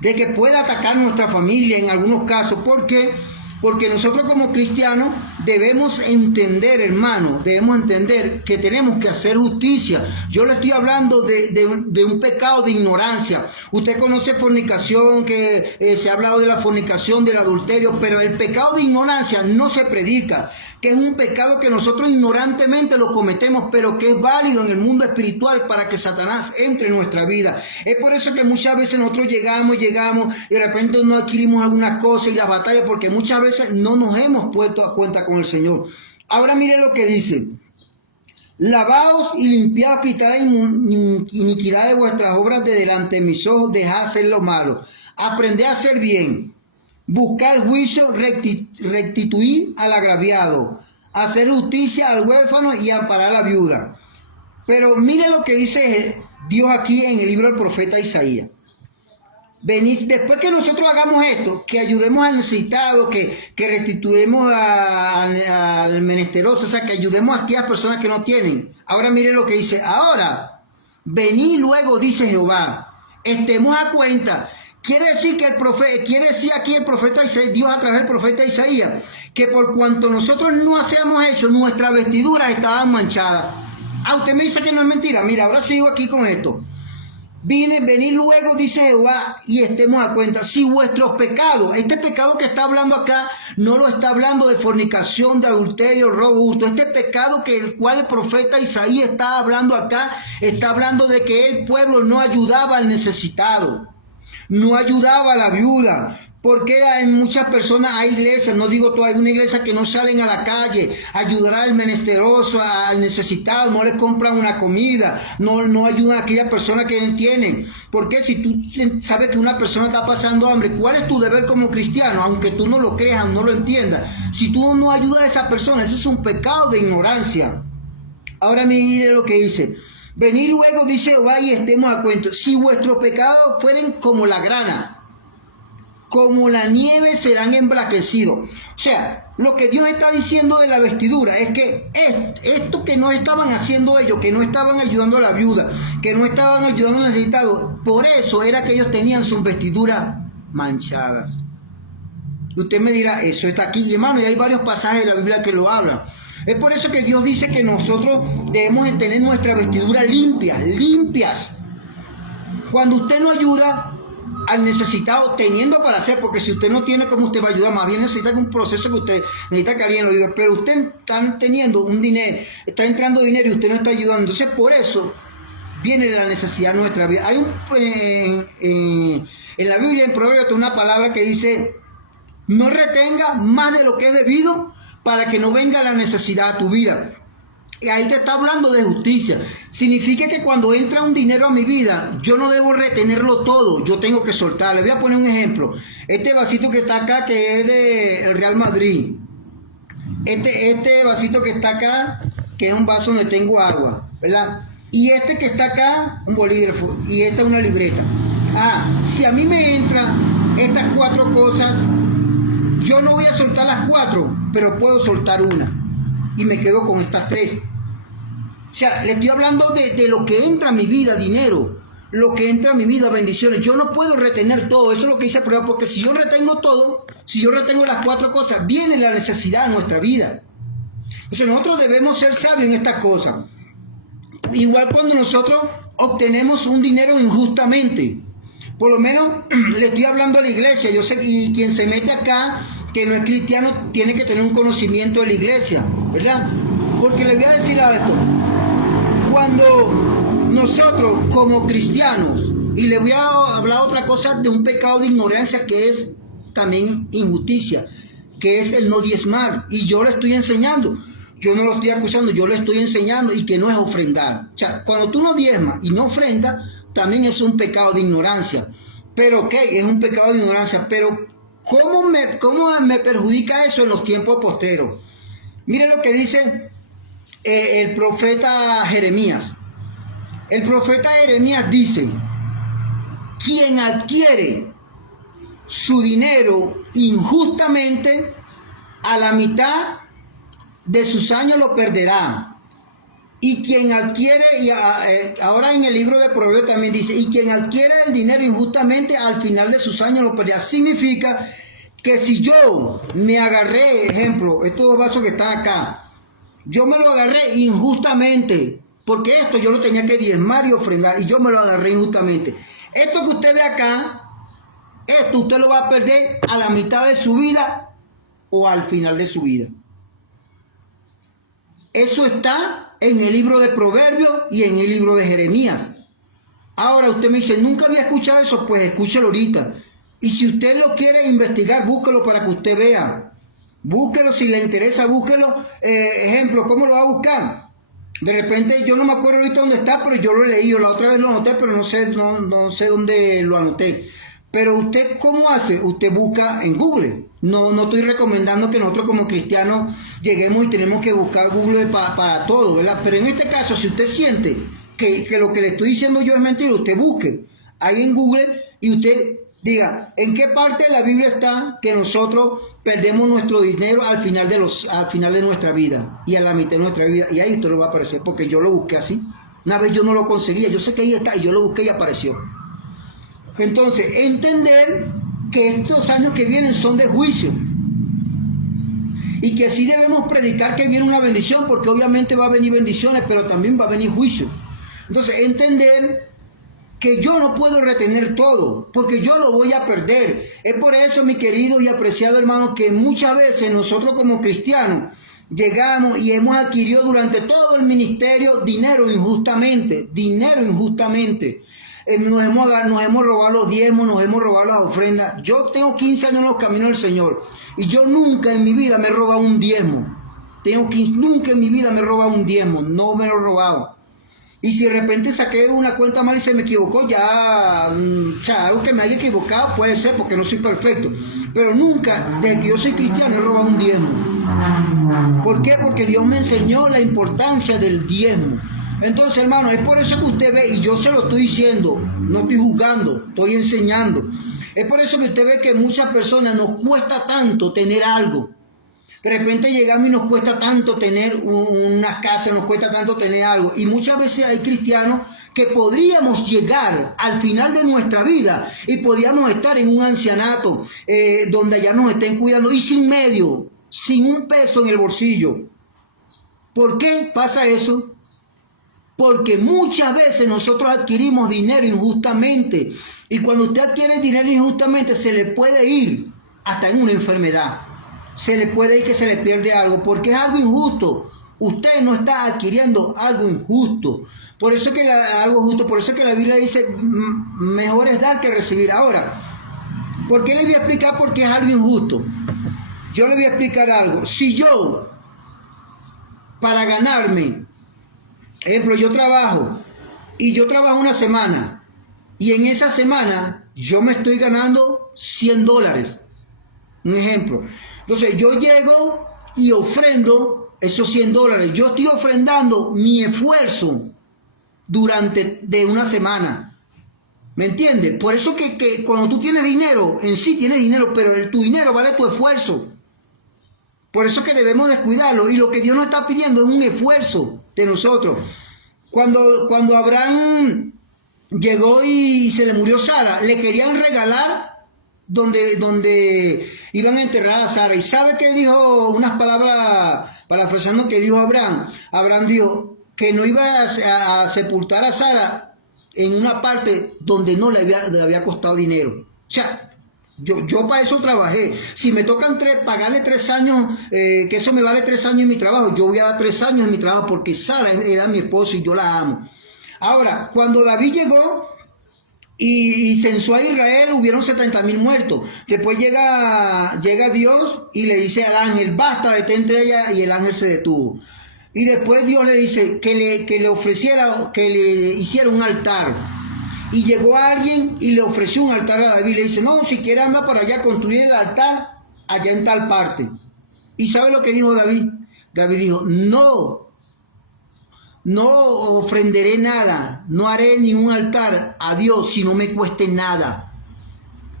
de que pueda atacar nuestra familia en algunos casos, porque Porque nosotros como cristianos debemos entender, hermano, debemos entender que tenemos que hacer justicia. Yo le estoy hablando de un pecado de ignorancia. Usted conoce fornicación, que se ha hablado de la fornicación, del adulterio, pero el pecado de ignorancia no se predica, que es un pecado que nosotros ignorantemente lo cometemos, pero que es válido en el mundo espiritual para que Satanás entre en nuestra vida. Es por eso que muchas veces nosotros llegamos y de repente no adquirimos algunas cosas y las batallas, porque muchas veces no nos hemos puesto a cuenta con el Señor. Ahora mire lo que dice: lavaos y limpiaos, quitad la iniquidad de vuestras obras de delante de mis ojos, dejad hacer lo malo, aprended a hacer bien, buscar juicio, restituir al agraviado, hacer justicia al huérfano y amparar a la viuda. Pero mire lo que dice Dios aquí en el libro del profeta Isaías. Venid, después que nosotros hagamos esto, que ayudemos al necesitado, que restituyamos al menesteroso, o sea, que ayudemos a aquellas personas que no tienen. Ahora mire lo que dice: ahora, venid luego, dice Jehová, estemos a cuenta. Quiere decir aquí el profeta Isaías, Dios a través del profeta Isaías, que por cuanto nosotros no hacíamos eso, nuestras vestiduras estaban manchadas. Ah, usted me dice que no es mentira. Mira, ahora sigo aquí con esto. Venid luego, dice Jehová, y estemos a cuenta. Si vuestros pecados, este pecado que está hablando acá, no lo está hablando de fornicación, de adulterio, robo, hurto. Este pecado que el cual el profeta Isaías está hablando acá, está hablando de que el pueblo no ayudaba al necesitado, no ayudaba a la viuda. Porque hay muchas personas, hay iglesias, no digo todas, hay una iglesia que no salen a la calle a ayudar al menesteroso, al necesitado, no le compran una comida, no ayudan a aquellas personas que no tienen. Porque si tú sabes que una persona está pasando hambre, ¿cuál es tu deber como cristiano? Aunque tú no lo creas, no lo entiendas. Si tú no ayudas a esa persona, ese es un pecado de ignorancia. Ahora mire lo que dice: venid luego, dice Jehová, y estemos a cuenta. Si vuestros pecados fueren como la grana, como la nieve serán emblanquecidos. O sea, lo que Dios está diciendo de la vestidura es que esto que no estaban haciendo ellos, que no estaban ayudando a la viuda, que no estaban ayudando al necesitado, por eso era que ellos tenían sus vestiduras manchadas. Usted me dirá, eso está aquí, y hermano, y hay varios pasajes de la Biblia que lo hablan. Es por eso que Dios dice que nosotros debemos tener nuestras vestiduras limpias. Cuando usted no ayuda al necesitado, teniendo para hacer, porque si usted no tiene, ¿cómo usted va a ayudar? Más bien necesita un proceso que usted necesita que alguien lo ayude, pero usted está teniendo un dinero, está entrando dinero y usted no está ayudando. Entonces por eso viene la necesidad de nuestra vida. Hay en la Biblia, en Proverbios, una palabra que dice: no retenga más de lo que es debido, para que no venga la necesidad a tu vida. Y ahí te está hablando de justicia. Significa que cuando entra un dinero a mi vida, yo no debo retenerlo todo, yo tengo que soltar. Le voy a poner un ejemplo. Este vasito que está acá, que es del Real Madrid. Este vasito que está acá, que es un vaso donde tengo agua, ¿verdad? Y este que está acá, un bolígrafo. Y esta es una libreta. Si a mí me entran estas 4 cosas, yo no voy a soltar las 4, pero puedo soltar una. Y me quedo con estas 3. O sea, le estoy hablando de lo que entra a mi vida, dinero, lo que entra a mi vida, bendiciones. Yo no puedo retener todo, eso es lo que dice el Proverbio, porque si yo retengo todo, si yo retengo las 4 cosas, viene la necesidad en nuestra vida. Entonces nosotros debemos ser sabios en estas cosas. Igual cuando nosotros obtenemos un dinero injustamente, por lo menos le estoy hablando a la iglesia, yo sé, y quien se mete acá, que no es cristiano, tiene que tener un conocimiento de la iglesia, ¿verdad? Porque le voy a decir esto: cuando nosotros como cristianos, y le voy a hablar otra cosa de un pecado de ignorancia que es también injusticia, que es el no diezmar, y yo lo estoy enseñando, yo no lo estoy acusando, yo lo estoy enseñando, y que no es ofrendar. O sea, cuando tú no diezmas y no ofrendas, también es un pecado de ignorancia. Pero es un pecado de ignorancia, pero ¿cómo me perjudica eso en los tiempos posteros? Mire lo que dice el profeta Jeremías. El profeta Jeremías dice: quien adquiere su dinero injustamente, a la mitad de sus años lo perderá. Y quien adquiere, ahora en el libro de Proverbios también dice: y quien adquiere el dinero injustamente, al final de sus años lo perderá. Significa que si yo me agarré, ejemplo, estos 2 vasos que están acá, yo me lo agarré injustamente, porque esto yo lo tenía que diezmar y ofrendar, y yo me lo agarré injustamente. Esto que usted ve acá, esto usted lo va a perder a la mitad de su vida o al final de su vida. Eso está en el libro de Proverbios y en el libro de Jeremías. Ahora usted me dice, nunca había escuchado eso, pues escúchelo ahorita. Y si usted lo quiere investigar, búsquelo para que usted vea. Búsquelo si le interesa, búsquelo. Ejemplo, ¿cómo lo va a buscar? De repente, yo no me acuerdo ahorita dónde está, pero yo lo he leído. La otra vez lo anoté, pero no sé dónde lo anoté. Pero usted, ¿cómo hace? Usted busca en Google. No estoy recomendando que nosotros como cristianos lleguemos y tenemos que buscar Google para todo, ¿verdad? Pero en este caso, si usted siente que lo que le estoy diciendo yo es mentira, usted busque ahí en Google y usted diga, ¿en qué parte de la Biblia está que nosotros perdemos nuestro dinero al final de nuestra vida y a la mitad de nuestra vida? Y ahí usted lo va a aparecer, porque yo lo busqué así. Una vez yo no lo conseguía, yo sé que ahí está y yo lo busqué y apareció. Entonces, entender que estos años que vienen son de juicio y que sí debemos predicar que viene una bendición, porque obviamente va a venir bendiciones, pero también va a venir juicio. Entonces, entender que yo no puedo retener todo, porque yo lo voy a perder. Es por eso, mi querido y apreciado hermano, que muchas veces nosotros como cristianos llegamos y hemos adquirido durante todo el ministerio dinero injustamente. Nos hemos robado los diezmos, nos hemos robado las ofrendas. Yo tengo 15 años en los caminos del Señor y yo nunca en mi vida me he robado un diezmo. Nunca en mi vida me he robado un diezmo, no me lo he robado. Y si de repente saqué una cuenta mal y se me equivocó, ya, o sea, algo que me haya equivocado puede ser porque no soy perfecto. Pero nunca, desde que yo soy cristiano, he robado un diezmo. ¿Por qué? Porque Dios me enseñó la importancia del diezmo. Entonces, hermano, es por eso que usted ve, y yo se lo estoy diciendo, no estoy juzgando, estoy enseñando. Es por eso que usted ve que muchas personas nos cuesta tanto tener algo. De repente llegamos y nos cuesta tanto tener una casa, nos cuesta tanto tener algo. Y muchas veces hay cristianos que podríamos llegar al final de nuestra vida y podríamos estar en un ancianato donde allá nos estén cuidando y sin medio, sin un peso en el bolsillo. ¿Por qué pasa eso? Porque muchas veces nosotros adquirimos dinero injustamente. Y cuando usted adquiere dinero injustamente, se le puede ir hasta en una enfermedad. Se le puede ir que se le pierde algo, porque es algo injusto. Usted no está adquiriendo algo injusto. Por eso que por eso que la Biblia dice, mejor es dar que recibir. Ahora, ¿por qué le voy a explicar por qué es algo injusto? Yo le voy a explicar algo. Si yo, para ganarme, ejemplo, yo trabajo una semana y en esa semana yo me estoy ganando $100. Un ejemplo. Entonces yo llego y ofrendo esos $100. Yo estoy ofrendando mi esfuerzo durante una semana. ¿Me entiendes? Por eso que cuando tú tienes dinero, en sí tienes dinero, pero tu dinero vale tu esfuerzo. Por eso que debemos descuidarlo. Y lo que Dios nos está pidiendo es un esfuerzo de nosotros. Cuando Abraham llegó y se le murió Sara, le querían regalar donde iban a enterrar a Sara. ¿Y sabe qué dijo? Unas palabras parafraseando que dijo Abraham. Abraham dijo que no iba a sepultar a Sara en una parte donde no le había costado dinero. O sea, yo para eso trabajé. Si me tocan pagarle 3 años, que eso me vale 3 años en mi trabajo, yo voy a dar 3 años en mi trabajo porque Sara era mi esposo y yo la amo. Ahora, cuando David llegó y censó a Israel, hubieron 70,000 muertos. Después llega Dios y le dice al ángel, basta, detente ella, y el ángel se detuvo. Y después Dios le dice que le hiciera un altar. Y llegó alguien y le ofreció un altar a David. Le dice, no, si quiere anda para allá, construir el altar allá en tal parte. ¿Y sabe lo que dijo David? David dijo, no ofrenderé nada, no haré ningún altar a Dios si no me cueste nada.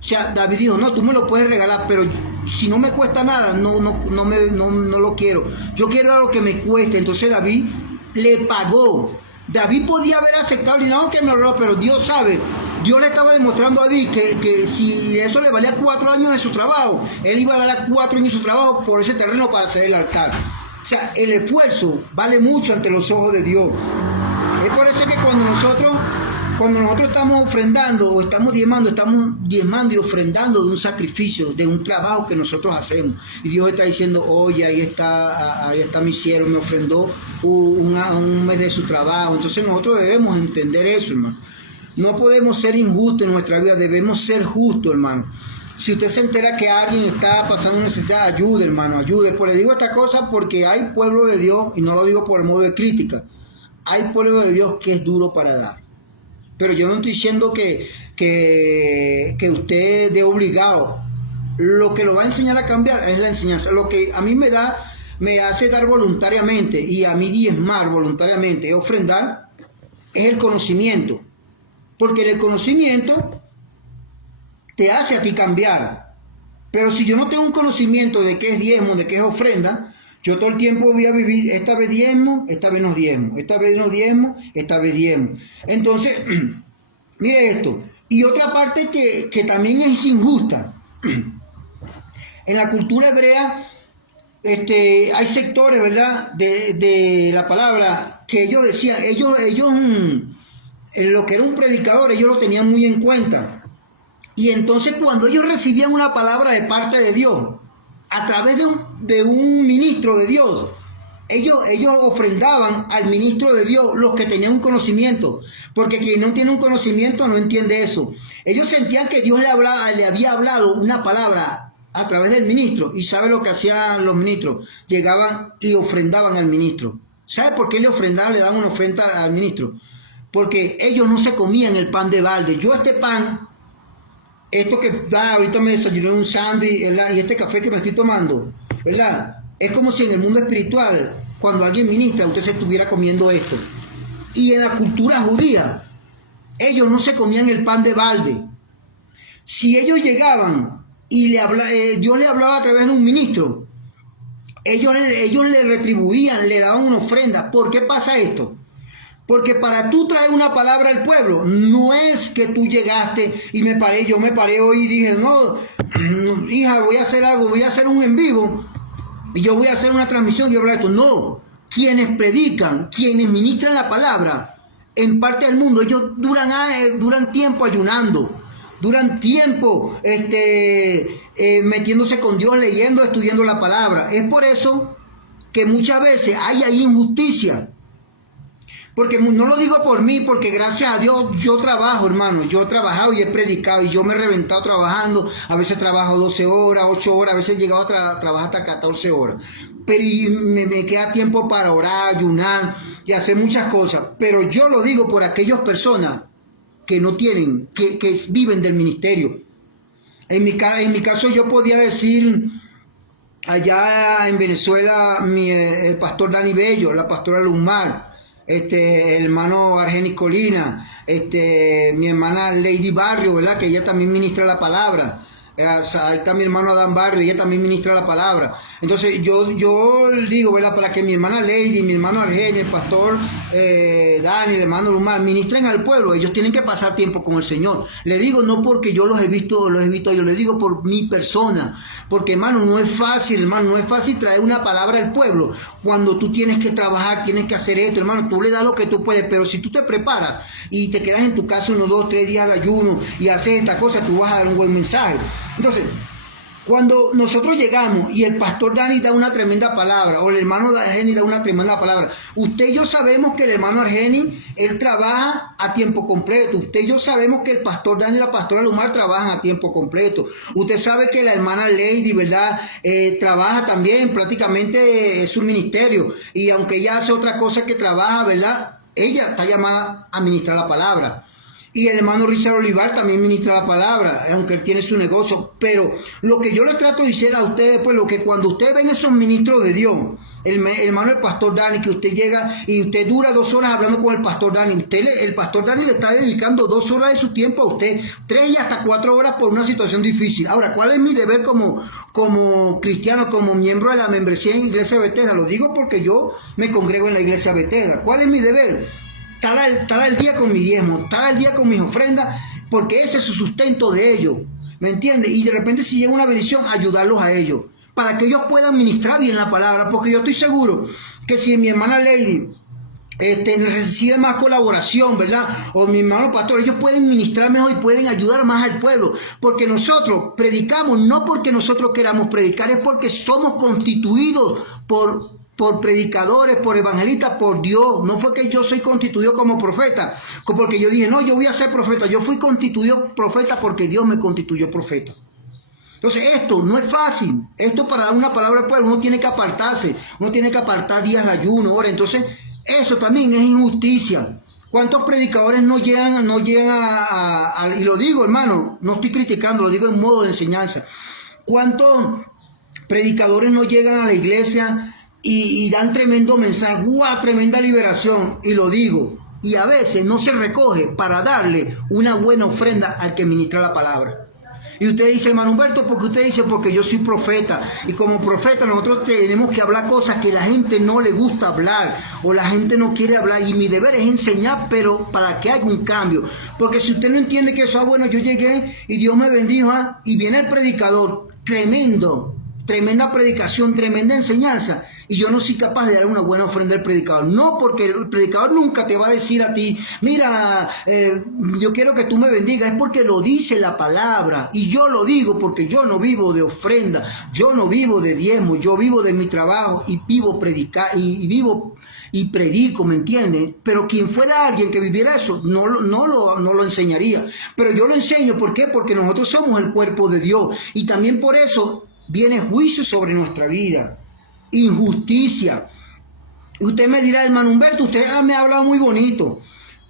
O sea, David dijo, no, tú me lo puedes regalar, pero si no me cuesta nada, no lo quiero. Yo quiero algo que me cueste. Entonces David le pagó. David podía haber aceptado y no que me lo, pero Dios sabe Dios le estaba demostrando a David que si eso le valía 4 años de su trabajo, él iba a dar 4 años de su trabajo por ese terreno para hacer el altar. O sea, el esfuerzo vale mucho ante los ojos de Dios. Es por eso que cuando nosotros estamos ofrendando o estamos diezmando y ofrendando de un sacrificio, de un trabajo que nosotros hacemos. Y Dios está diciendo, oye, ahí está mi siervo, me ofrendó un mes de su trabajo. Entonces nosotros debemos entender eso, hermano. No podemos ser injustos en nuestra vida, debemos ser justos, hermano. Si usted se entera que alguien está pasando necesidad, ayude, hermano, ayude. Pues le digo esta cosa porque hay pueblo de Dios, y no lo digo por el modo de crítica, hay pueblo de Dios que es duro para dar. Pero yo no estoy diciendo que usted de obligado. Lo que lo va a enseñar a cambiar es la enseñanza. Lo que a mí me hace dar voluntariamente y a mí diezmar voluntariamente, ofrendar, es el conocimiento. Porque el conocimiento te hace a ti cambiar. Pero si yo no tengo un conocimiento de qué es diezmo, de qué es ofrenda, yo todo el tiempo voy a vivir, esta vez diezmo, esta vez no diezmo, esta vez no diezmo, esta vez diezmo. Entonces, mire esto. Y otra parte que también es injusta. En la cultura hebrea hay sectores, ¿verdad?, de la palabra que ellos decían, ellos lo que era un predicador, ellos lo tenían muy en cuenta. Y entonces cuando ellos recibían una palabra de parte de Dios, a través de un ministro de Dios, ellos ofrendaban al ministro de Dios, los que tenían un conocimiento, porque quien no tiene un conocimiento no entiende eso. Ellos sentían que Dios le había hablado una palabra a través del ministro, y ¿sabe lo que hacían los ministros? Llegaban y ofrendaban al ministro. ¿Sabe por qué le ofrendaban, le daban una ofrenda al ministro? Porque ellos no se comían el pan de balde. Yo este pan, esto que da, ahorita me desayuné un sándwich, y este café que me estoy tomando, ¿verdad? Es como si en el mundo espiritual, cuando alguien ministra, usted se estuviera comiendo esto. Y en la cultura judía, ellos no se comían el pan de balde. Si ellos llegaban y Dios le hablaba a través de un ministro, ellos le retribuían, le daban una ofrenda. ¿Por qué pasa esto? Porque para tú traer una palabra al pueblo, no es que tú llegaste y yo me paré hoy y dije, no, hija, voy a hacer algo, voy a hacer un en vivo y yo voy a hacer una transmisión y voy a hablar esto. No, quienes predican, quienes ministran la palabra en parte del mundo, ellos duran tiempo ayunando, duran tiempo metiéndose con Dios, leyendo, estudiando la palabra. Es por eso que muchas veces hay ahí injusticia. Porque no lo digo por mí, porque gracias a Dios yo trabajo, hermano. Yo he trabajado y he predicado y yo me he reventado trabajando. A veces trabajo 12 horas, 8 horas, a veces he llegado a trabajar hasta 14 horas. Pero me queda tiempo para orar, ayunar y hacer muchas cosas. Pero yo lo digo por aquellas personas que no tienen, que viven del ministerio. En mi caso yo podía decir, allá en Venezuela, el pastor Dani Bello, la pastora Lumar, el hermano Argenis Colina, mi hermana Lady Barrio, ¿verdad?, que ella también ministra la palabra. Ahí está mi hermano Adán Barrio, ella también ministra la palabra. Entonces yo digo, ¿verdad?, para que mi hermana Lady, mi hermano Argenis, el pastor Dani, el hermano Lumar ministren al pueblo, ellos tienen que pasar tiempo con el Señor. Le digo no porque yo los he visto yo le digo por mi persona, porque hermano, no es fácil traer una palabra al pueblo cuando tú tienes que trabajar, tienes que hacer esto, hermano. Tú le das lo que tú puedes, pero si tú te preparas y te quedas en tu casa unos 2, 3 días de ayuno y haces esta cosa, tú vas a dar un buen mensaje. Entonces, cuando nosotros llegamos y el pastor Dani da una tremenda palabra, o el hermano Argenis da una tremenda palabra, usted y yo sabemos que el hermano Argenis, él trabaja a tiempo completo. Usted y yo sabemos que el pastor Dani y la pastora Lumar trabajan a tiempo completo. Usted sabe que la hermana Lady, ¿verdad?, trabaja también, prácticamente es su ministerio. Y aunque ella hace otra cosa que trabaja, ¿verdad?, ella está llamada a ministrar la palabra. Y el hermano Richard Olivar también ministra la palabra, aunque él tiene su negocio. Pero lo que yo les trato de decir a ustedes, pues lo que cuando ustedes ven esos ministros de Dios, el hermano el pastor Dani, que usted llega y usted dura 2 horas hablando con el pastor Dani, el pastor Dani le está dedicando 2 horas de su tiempo a usted, 3 y hasta 4 horas por una situación difícil. Ahora, ¿cuál es mi deber como cristiano, como miembro de la membresía en Iglesia Bethesda? Lo digo porque yo me congrego en la Iglesia Bethesda. ¿Cuál es mi deber? Estar al día con mi diezmo, estar al día con mis ofrendas porque ese es su sustento de ellos, ¿me entiendes? Y de repente si llega una bendición, ayudarlos a ellos, para que ellos puedan ministrar bien la palabra, porque yo estoy seguro que si mi hermana Lady recibe más colaboración, ¿verdad? O mi hermano pastor, ellos pueden ministrar mejor y pueden ayudar más al pueblo, porque nosotros predicamos no porque nosotros queramos predicar, es porque somos constituidos por predicadores, por evangelistas, por Dios. No fue que yo soy constituido como profeta, porque yo dije, no, yo voy a ser profeta. Yo fui constituido profeta porque Dios me constituyó profeta. Entonces esto no es fácil. Esto para dar una palabra al pueblo, uno tiene que apartarse, uno tiene que apartar días de ayuno, horas. Entonces eso también es injusticia. ¿Cuántos predicadores no llegan y lo digo, hermano, no estoy criticando, lo digo en modo de enseñanza? ¿Cuántos predicadores no llegan a la iglesia y dan tremendo mensaje, ¡guau!, tremenda liberación, y lo digo, y a veces no se recoge para darle una buena ofrenda al que ministra la palabra? Y usted dice, hermano Humberto, ¿por qué usted dice? Porque yo soy profeta, y como profeta nosotros tenemos que hablar cosas que la gente no le gusta hablar, o la gente no quiere hablar, y mi deber es enseñar, pero para que haya un cambio. Porque si usted no entiende que eso, bueno, yo llegué y Dios me bendijo, y viene el predicador, tremenda predicación, tremenda enseñanza, y yo no soy capaz de dar una buena ofrenda al predicador. No, porque el predicador nunca te va a decir a ti, mira, yo quiero que tú me bendigas, es porque lo dice la palabra, y yo lo digo porque yo no vivo de ofrenda, yo no vivo de diezmo, yo vivo de mi trabajo y vivo y predico, ¿me entiendes? Pero quien fuera alguien que viviera eso, no lo enseñaría. Pero yo lo enseño, ¿por qué? Porque nosotros somos el cuerpo de Dios, y también por eso viene juicio sobre nuestra vida, injusticia. Usted me dirá, hermano Humberto, usted me ha hablado muy bonito,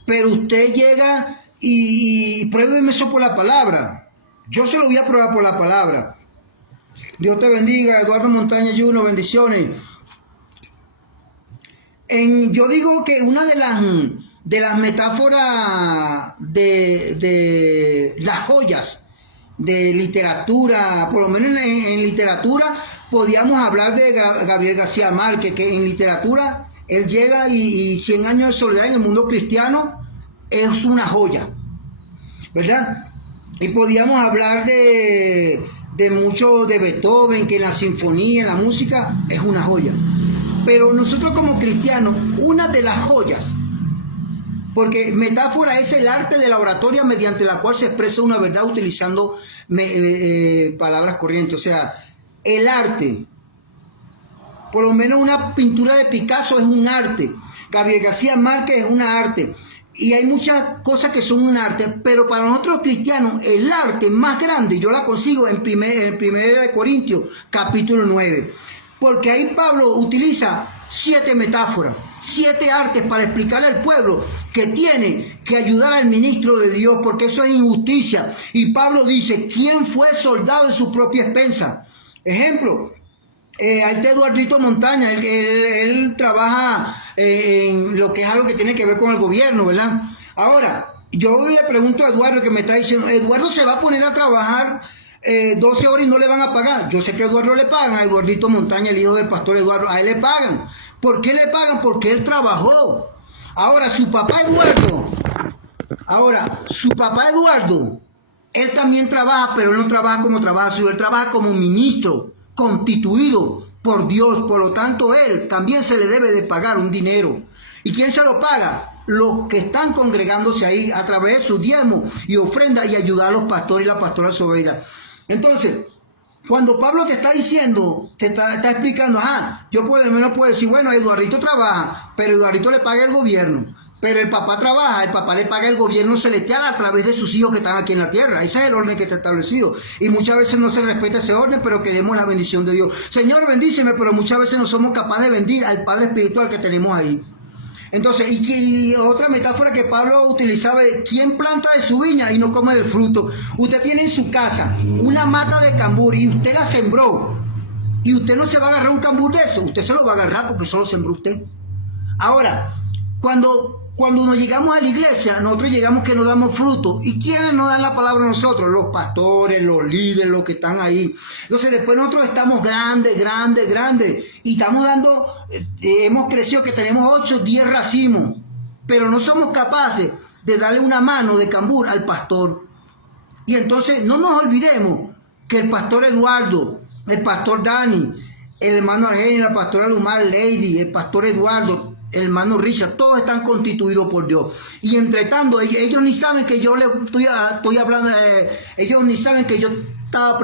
pero usted llega y pruébeme eso por la palabra. Yo se lo voy a probar por la palabra. Dios te bendiga, Eduardo Montaña Juno, bendiciones. Yo digo que una de las metáforas de las joyas de literatura, por lo menos en literatura, podíamos hablar de Gabriel García Márquez, que en literatura él llega y 100 años de soledad en el mundo cristiano es una joya, ¿verdad? Y podíamos hablar de mucho de Beethoven, que en la sinfonía, en la música, es una joya. Pero nosotros como cristianos, una de las joyas, porque metáfora es el arte de la oratoria mediante la cual se expresa una verdad utilizando palabras corrientes. O sea, el arte, por lo menos una pintura de Picasso es un arte, Gabriel García Márquez es una arte, y hay muchas cosas que son un arte, pero para nosotros cristianos el arte más grande yo la consigo en 1 Corintios capítulo 9, porque ahí Pablo utiliza 7 metáforas, 7 artes para explicarle al pueblo que tiene que ayudar al ministro de Dios, porque eso es injusticia. Y Pablo dice, ¿quién fue soldado de su propia expensa? Ejemplo, ahí está Eduardito Montaña, él trabaja en lo que es algo que tiene que ver con el gobierno, ¿verdad? Ahora, yo le pregunto a Eduardo, que me está diciendo, Eduardo se va a poner a trabajar 12 horas y no le van a pagar. Yo sé que a Eduardo le pagan, a Eduardito Montaña, el hijo del pastor Eduardo, a él le pagan. ¿Por qué le pagan? Porque él trabajó. Ahora, su papá Eduardo, él también trabaja, pero él no trabaja como trabaja su hijo, él trabaja como ministro, constituido por Dios. Por lo tanto, él también se le debe de pagar un dinero. ¿Y quién se lo paga? Los que están congregándose ahí a través de su diezmo y ofrenda, y ayudar a los pastores y la pastora a su vida. Entonces, cuando Pablo te está diciendo, te está explicando, yo por lo menos puedo decir, bueno, Eduardito trabaja, pero Eduardito le paga el gobierno. Pero el papá trabaja, el papá le paga el gobierno celestial a través de sus hijos que están aquí en la tierra. Ese es el orden que está establecido. Y muchas veces no se respeta ese orden, pero queremos la bendición de Dios. Señor, bendíceme, pero muchas veces no somos capaces de bendir al Padre Espiritual que tenemos ahí. Entonces, y otra metáfora que Pablo utilizaba es, ¿quién planta de su viña y no come del fruto? Usted tiene en su casa una mata de cambur y usted la sembró, y usted no se va a agarrar un cambur de eso, usted se lo va a agarrar porque eso lo sembró usted. Ahora, cuando nos llegamos a la iglesia, nosotros llegamos que nos damos fruto. ¿Y quiénes nos dan la palabra a nosotros? Los pastores, los líderes, los que están ahí. Entonces después nosotros estamos grandes. Y estamos dando, hemos crecido que tenemos 8, 10 racimos. Pero no somos capaces de darle una mano de cambur al pastor. Y entonces no nos olvidemos que el pastor Eduardo, el pastor Dani, el hermano Argenio, la pastora Lumar Lady, el pastor Eduardo, el hermano Richard, todos están constituidos por Dios. Y entre tanto, ellos ni saben que yo le estoy hablando, ellos ni saben que yo estaba,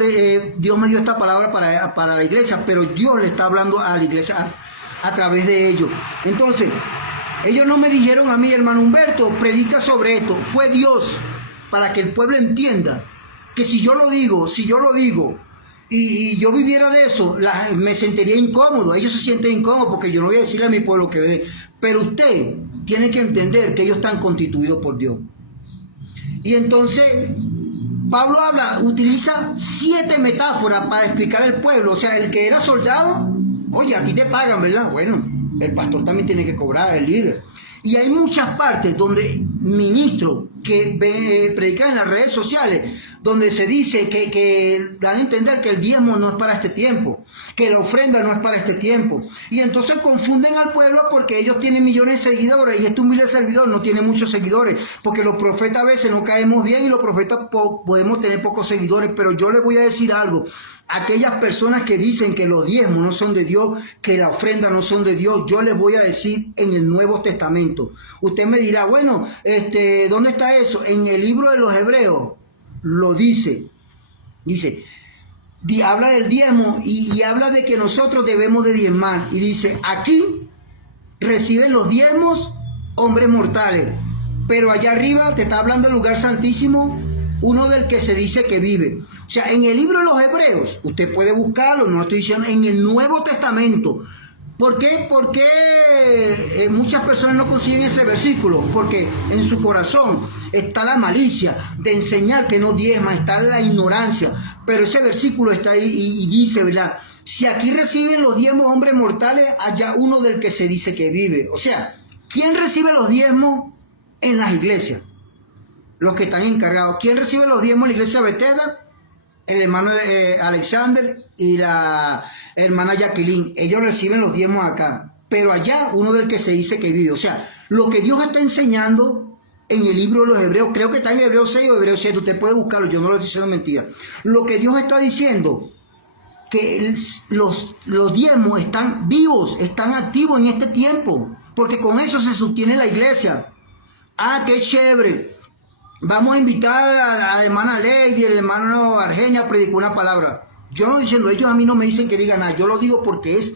Dios me dio esta palabra para la iglesia, pero Dios le está hablando a la iglesia a través de ellos. Entonces, ellos no me dijeron a mí, hermano Humberto, predica sobre esto. Fue Dios, para que el pueblo entienda que si yo lo digo, y yo viviera de eso, me sentiría incómodo. Ellos se sienten incómodos porque yo no voy a decirle a mi pueblo que ve. Pero usted tiene que entender que ellos están constituidos por Dios. Y entonces Pablo utiliza 7 metáforas para explicar al pueblo. O sea, el que era soldado, oye, aquí te pagan, ¿verdad? Bueno, el pastor también tiene que cobrar, el líder. Y hay muchas partes donde ministros que predican en las redes sociales, donde se dice que dan a entender que el diezmo no es para este tiempo, que la ofrenda no es para este tiempo. Y entonces confunden al pueblo porque ellos tienen millones de seguidores y este humilde servidor no tiene muchos seguidores, porque los profetas a veces no caemos bien y los profetas podemos tener pocos seguidores. Pero yo les voy a decir algo. Aquellas personas que dicen que los diezmos no son de Dios, que la ofrenda no son de Dios, yo les voy a decir en el Nuevo Testamento. Usted me dirá, bueno, ¿dónde está eso? En el libro de los Hebreos lo dice. Habla del diezmo y habla de que nosotros debemos de diezmar. Y dice, aquí reciben los diezmos hombres mortales, pero allá arriba te está hablando del lugar santísimo, uno del que se dice que vive. O sea, en el libro de los Hebreos, usted puede buscarlo, no lo estoy diciendo, en el Nuevo Testamento. ¿Por qué? Porque muchas personas no consiguen ese versículo, porque en su corazón está la malicia de enseñar que no diezma, está la ignorancia. Pero ese versículo está ahí y dice, ¿verdad? Si aquí reciben los diezmos hombres mortales, allá uno del que se dice que vive. O sea, ¿quién recibe los diezmos en las iglesias? Los que están encargados. ¿Quién recibe los diezmos en la iglesia Bethesda? El hermano Alexander y la hermana Jacqueline. Ellos reciben los diezmos acá. Pero allá uno del que se dice que vive. O sea, lo que Dios está enseñando en el libro de los Hebreos, creo que está en Hebreos 6 o Hebreos 7, usted puede buscarlo, yo no lo estoy diciendo mentira. Lo que Dios está diciendo, que los diezmos están vivos, están activos en este tiempo, porque con eso se sostiene la iglesia. Ah, qué chévere. Vamos a invitar a la hermana Lady, al hermano Argenio a predicar una palabra. Yo no diciendo, ellos a mí no me dicen que diga nada, yo lo digo porque es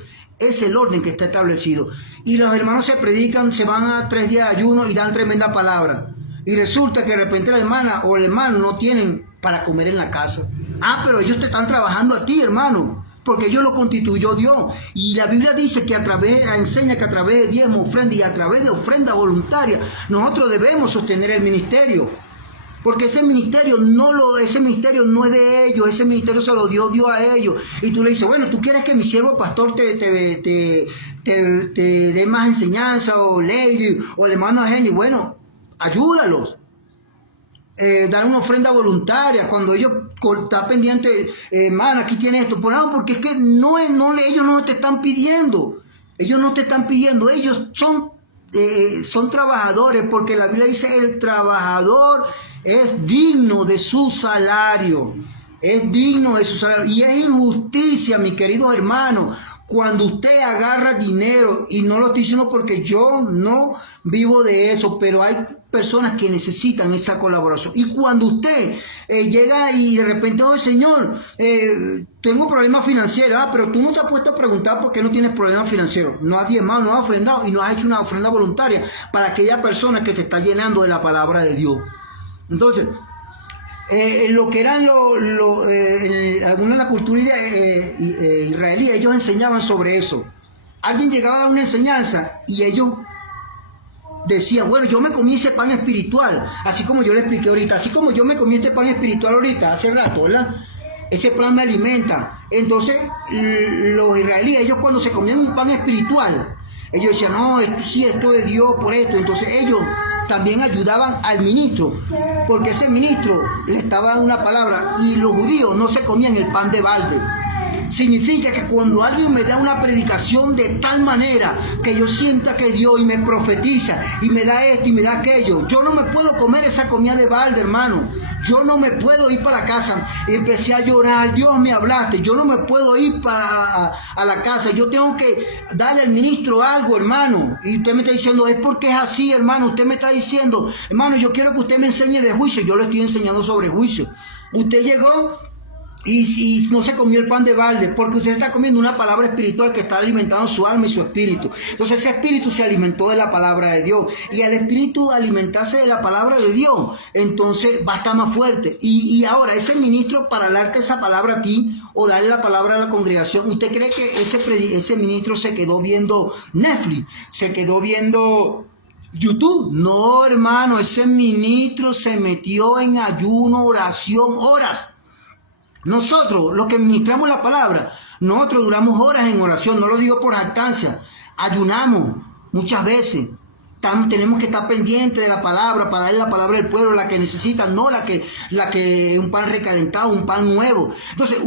el orden que está establecido. Y los hermanos se predican, se van a 3 días de ayuno y dan tremenda palabra. Y resulta que de repente la hermana o el hermano no tienen para comer en la casa. Ah, pero ellos te están trabajando a ti, hermano, porque ellos lo constituyó Dios. Y la Biblia dice que enseña que a través de diezmo, ofrenda y a través de ofrenda voluntaria, nosotros debemos sostener el ministerio. Porque ese ministerio no es de ellos, ese ministerio se lo dio Dios a ellos. Y tú le dices, bueno, ¿tú quieres que mi siervo pastor te dé más enseñanza, o Lady, o el hermano Argenio? Bueno, ayúdalos. Dar una ofrenda voluntaria cuando ellos están pendientes, hermano, aquí tienes esto. Porque es que ellos no te están pidiendo. Ellos no te están pidiendo, ellos son trabajadores, porque la Biblia dice el trabajador es digno de su salario, y es injusticia, mis queridos hermanos, cuando usted agarra dinero, y no lo estoy diciendo porque yo no vivo de eso, pero hay personas que necesitan esa colaboración, y cuando usted llega y de repente, oh Señor, tengo problemas financieros, pero tú no te has puesto a preguntar por qué no tienes problemas financieros, no has diezmado, no has ofrendado y no has hecho una ofrenda voluntaria para aquella persona que te está llenando de la palabra de Dios. Entonces, lo que eran algunas de las culturas israelíes, ellos enseñaban sobre eso. Alguien llegaba a dar una enseñanza y ellos decían, bueno, yo me comí ese pan espiritual, así como yo le expliqué ahorita, así como yo me comí este pan espiritual ahorita, hace rato, ¿verdad? Ese pan me alimenta. Entonces, los israelíes, ellos cuando se comían un pan espiritual, ellos decían, no, esto es de Dios por esto. Entonces ellos también ayudaban al ministro, porque ese ministro le estaba dando una palabra, y los judíos no se comían el pan de balde. Significa que cuando alguien me da una predicación de tal manera que yo sienta que Dios y me profetiza y me da esto y me da aquello, yo no me puedo comer esa comida de balde, hermano. yo no me puedo ir para la casa. Empecé a llorar, Dios me hablaste, yo no me puedo ir a la casa, yo tengo que darle al ministro algo, hermano. Y usted me está diciendo, es porque es así, hermano. Usted me está diciendo, hermano, yo quiero que usted me enseñe de juicio. Yo le estoy enseñando sobre juicio. Usted llegó y no se comió el pan de balde, porque usted está comiendo una palabra espiritual que está alimentando su alma y su espíritu. Entonces ese espíritu se alimentó de la palabra de Dios, y al espíritu alimentarse de la palabra de Dios, entonces va a estar más fuerte. Y ahora ese ministro, para darte esa palabra a ti o darle la palabra a la congregación, ¿usted cree que ese ministro se quedó viendo Netflix, se quedó viendo YouTube? No, hermano, ese ministro se metió en ayuno, oración, horas. Nosotros, los que ministramos la palabra, nosotros duramos horas en oración. No lo digo por jactancia, ayunamos muchas veces. Tenemos que estar pendientes de la palabra, para darle la palabra al pueblo, la que necesita, no la que un pan recalentado, un pan nuevo. Entonces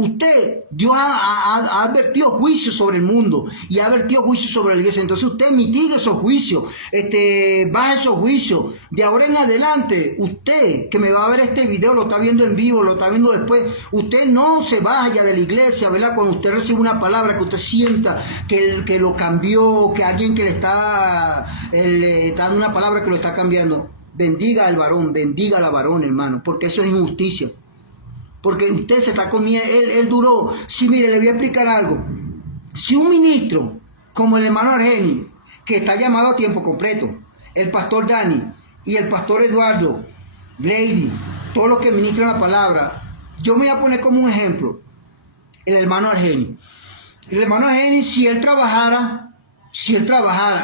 Dios ha advertido juicio sobre el mundo y ha advertido juicio sobre la iglesia. Entonces usted mitigue esos juicios, baja esos juicios. De ahora en adelante, usted que me va a ver este video, lo está viendo en vivo, lo está viendo después, usted no se vaya de la iglesia, ¿verdad? Cuando usted recibe una palabra que usted sienta que lo cambió, que alguien que le está dando una palabra que lo está cambiando, bendiga al varón, bendiga a la varón, hermano, porque eso es injusticia. Porque usted se está comiendo, él duró. Sí, mire, le voy a explicar algo. Si un ministro como el hermano Argeni, que está llamado a tiempo completo, el pastor Dani y el pastor Eduardo, Lady, todos los que ministran la palabra, yo me voy a poner como un ejemplo el hermano Argeni. El hermano Argeni, si él trabajara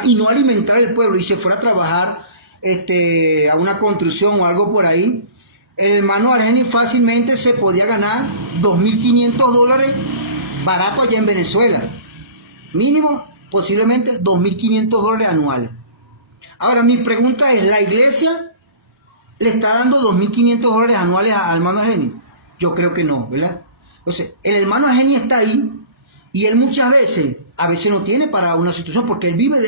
y no alimentara el pueblo y se fuera a trabajar a una construcción o algo por ahí, el hermano Argeni fácilmente se podía ganar $2.500 barato allá en Venezuela. Mínimo, posiblemente $2.500 anuales. Ahora, mi pregunta es, ¿la iglesia le está dando $2.500 anuales al hermano Argeni? Yo creo que no, ¿verdad? Entonces, el hermano Argeni está ahí y él muchas veces, a veces no tiene para una situación, porque él vive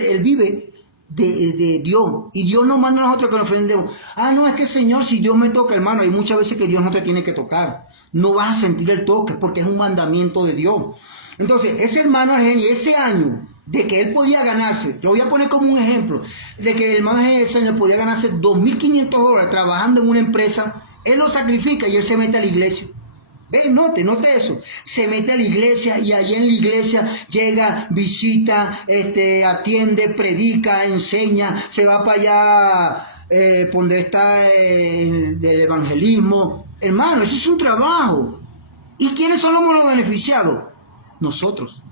de Dios, y Dios nos manda a nosotros que nos ofrendemos. No, es que Señor, si Dios me toca, hermano, hay muchas veces que Dios no te tiene que tocar, no vas a sentir el toque, porque es un mandamiento de Dios. Entonces, ese hermano Argeni, ese año de que él podía ganarse, lo voy a poner como un ejemplo, de que el hermano Argeni ese año podía ganarse $2.500 trabajando en una empresa, él lo sacrifica y él se mete a la iglesia. Ve, note eso. Se mete a la iglesia y allí en la iglesia llega, visita, atiende, predica, enseña, se va para allá donde está del evangelismo. Hermano, ese es un trabajo. ¿Y quiénes son los beneficiados? Nosotros.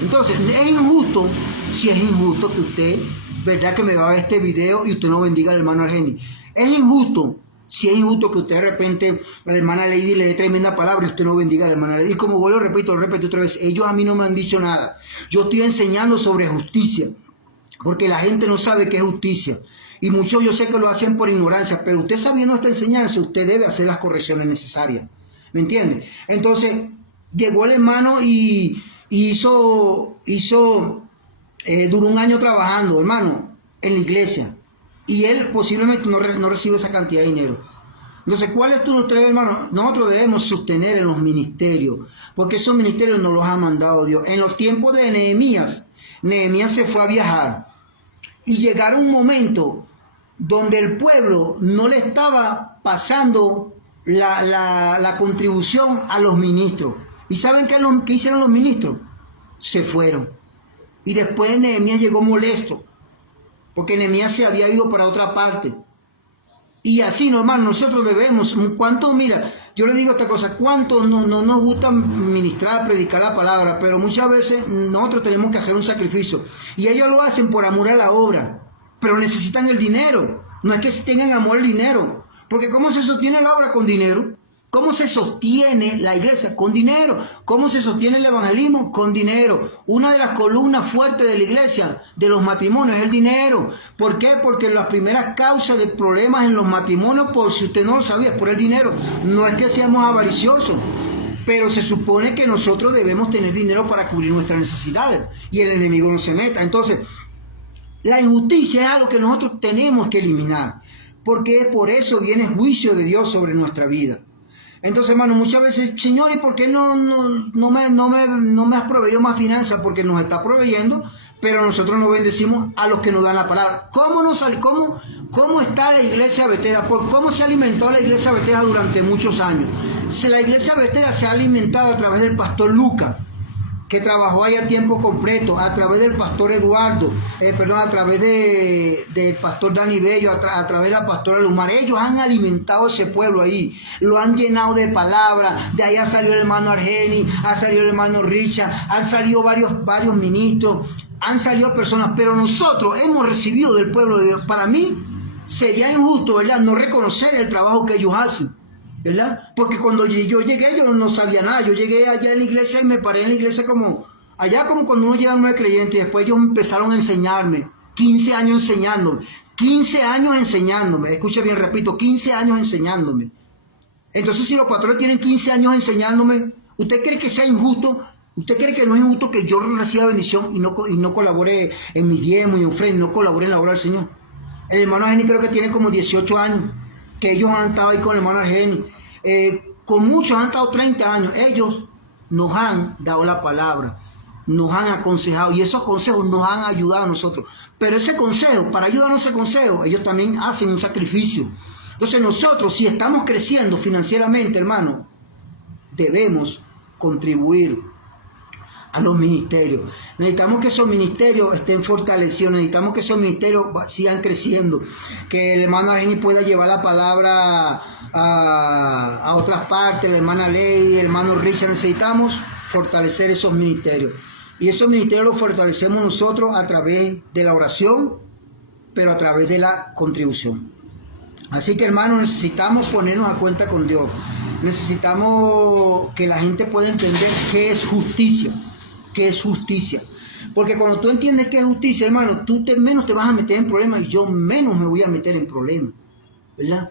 Entonces, es injusto, si es injusto que usted, verdad que me va a ver este video y usted no bendiga al hermano Argeni. Es injusto. Si es injusto que usted de repente a la hermana Lady le dé tremenda palabra y usted no bendiga a la hermana Lady. Y como vuelvo, repito otra vez, ellos a mí no me han dicho nada. Yo estoy enseñando sobre justicia, porque la gente no sabe qué es justicia. Y muchos yo sé que lo hacen por ignorancia, pero usted sabiendo esta enseñanza, usted debe hacer las correcciones necesarias. ¿Me entiende? Entonces, llegó el hermano y duró un año trabajando, hermano, en la iglesia. Y él posiblemente no recibe esa cantidad de dinero. Entonces, ¿cuál es tu tarea, hermano? Nosotros debemos sostener en los ministerios, porque esos ministerios nos los ha mandado Dios. En los tiempos de Nehemías se fue a viajar y llegaron un momento donde el pueblo no le estaba pasando la contribución a los ministros. ¿Y saben qué hicieron los ministros? Se fueron. Y después Nehemías llegó molesto, porque Nehemías se había ido para otra parte. Y así, no, hermano, nosotros debemos, mira, yo le digo esta cosa, ¿cuántos no nos gusta ministrar, predicar la palabra? Pero muchas veces nosotros tenemos que hacer un sacrificio. Y ellos lo hacen por amor a la obra, pero necesitan el dinero. No es que tengan amor al dinero, porque ¿cómo se sostiene la obra con dinero? ¿Cómo se sostiene la iglesia? Con dinero. ¿Cómo se sostiene el evangelismo? Con dinero. Una de las columnas fuertes de la iglesia, de los matrimonios, es el dinero. ¿Por qué? Porque las primeras causas de problemas en los matrimonios, por si usted no lo sabía, es por el dinero. No es que seamos avariciosos, pero se supone que nosotros debemos tener dinero para cubrir nuestras necesidades y el enemigo no se meta. Entonces, la injusticia es algo que nosotros tenemos que eliminar. porque por eso viene juicio de Dios sobre nuestra vida. Entonces, hermano, muchas veces, Señor, ¿y por qué no me has proveído más finanzas? Porque nos está proveyendo, pero nosotros no bendecimos a los que nos dan la palabra. ¿Cómo está la iglesia Bethesda? ¿Cómo se ha alimentado la iglesia Bethesda durante muchos años? La iglesia Bethesda se ha alimentado a través del pastor Lucas, que trabajó ahí a tiempo completo, a través del pastor Eduardo, a través del pastor Dani Bello, a través de la pastora Lumar. Ellos han alimentado ese pueblo ahí, lo han llenado de palabra. De ahí ha salido el hermano Argeni, ha salido el hermano Richard, han salido varios ministros, han salido personas, pero nosotros hemos recibido del pueblo de Dios. Para mí sería injusto, ¿verdad?, no reconocer el trabajo que ellos hacen, ¿verdad? Porque cuando yo llegué, yo no sabía nada. Yo llegué allá en la iglesia y me paré en la iglesia como cuando uno llega a un nuevo creyente. Y después ellos empezaron a enseñarme, 15 años enseñándome, escuche bien, repito, 15 años enseñándome. Entonces, si los pastores tienen 15 años enseñándome, ¿usted cree que sea injusto? ¿Usted cree que no es injusto que yo reciba bendición y no colabore en mi diezmo y en ofrenda, y no colabore en la obra del Señor? El hermano Argeni creo que tiene como 18 años, que ellos han estado ahí con el hermano Argeni. Con muchos han estado 30 años. Ellos nos han dado la palabra, nos han aconsejado, y esos consejos nos han ayudado a nosotros. Pero ese consejo, para ayudarnos a ese consejo, ellos también hacen un sacrificio. Entonces nosotros, si estamos creciendo financieramente, hermano, debemos contribuir a los ministerios. Necesitamos que esos ministerios estén fortalecidos, necesitamos que esos ministerios sigan creciendo, que el hermano Argeni pueda llevar la palabra a otras partes, la hermana Lady, el hermano Richard. Necesitamos fortalecer esos ministerios, y esos ministerios los fortalecemos nosotros a través de la oración, pero a través de la contribución. Así que, hermanos, necesitamos ponernos a cuenta con Dios. Necesitamos que la gente pueda entender qué es justicia. ¿Qué es justicia? Porque cuando tú entiendes qué es justicia, hermano, tú menos te vas a meter en problemas, y yo menos me voy a meter en problemas, ¿verdad?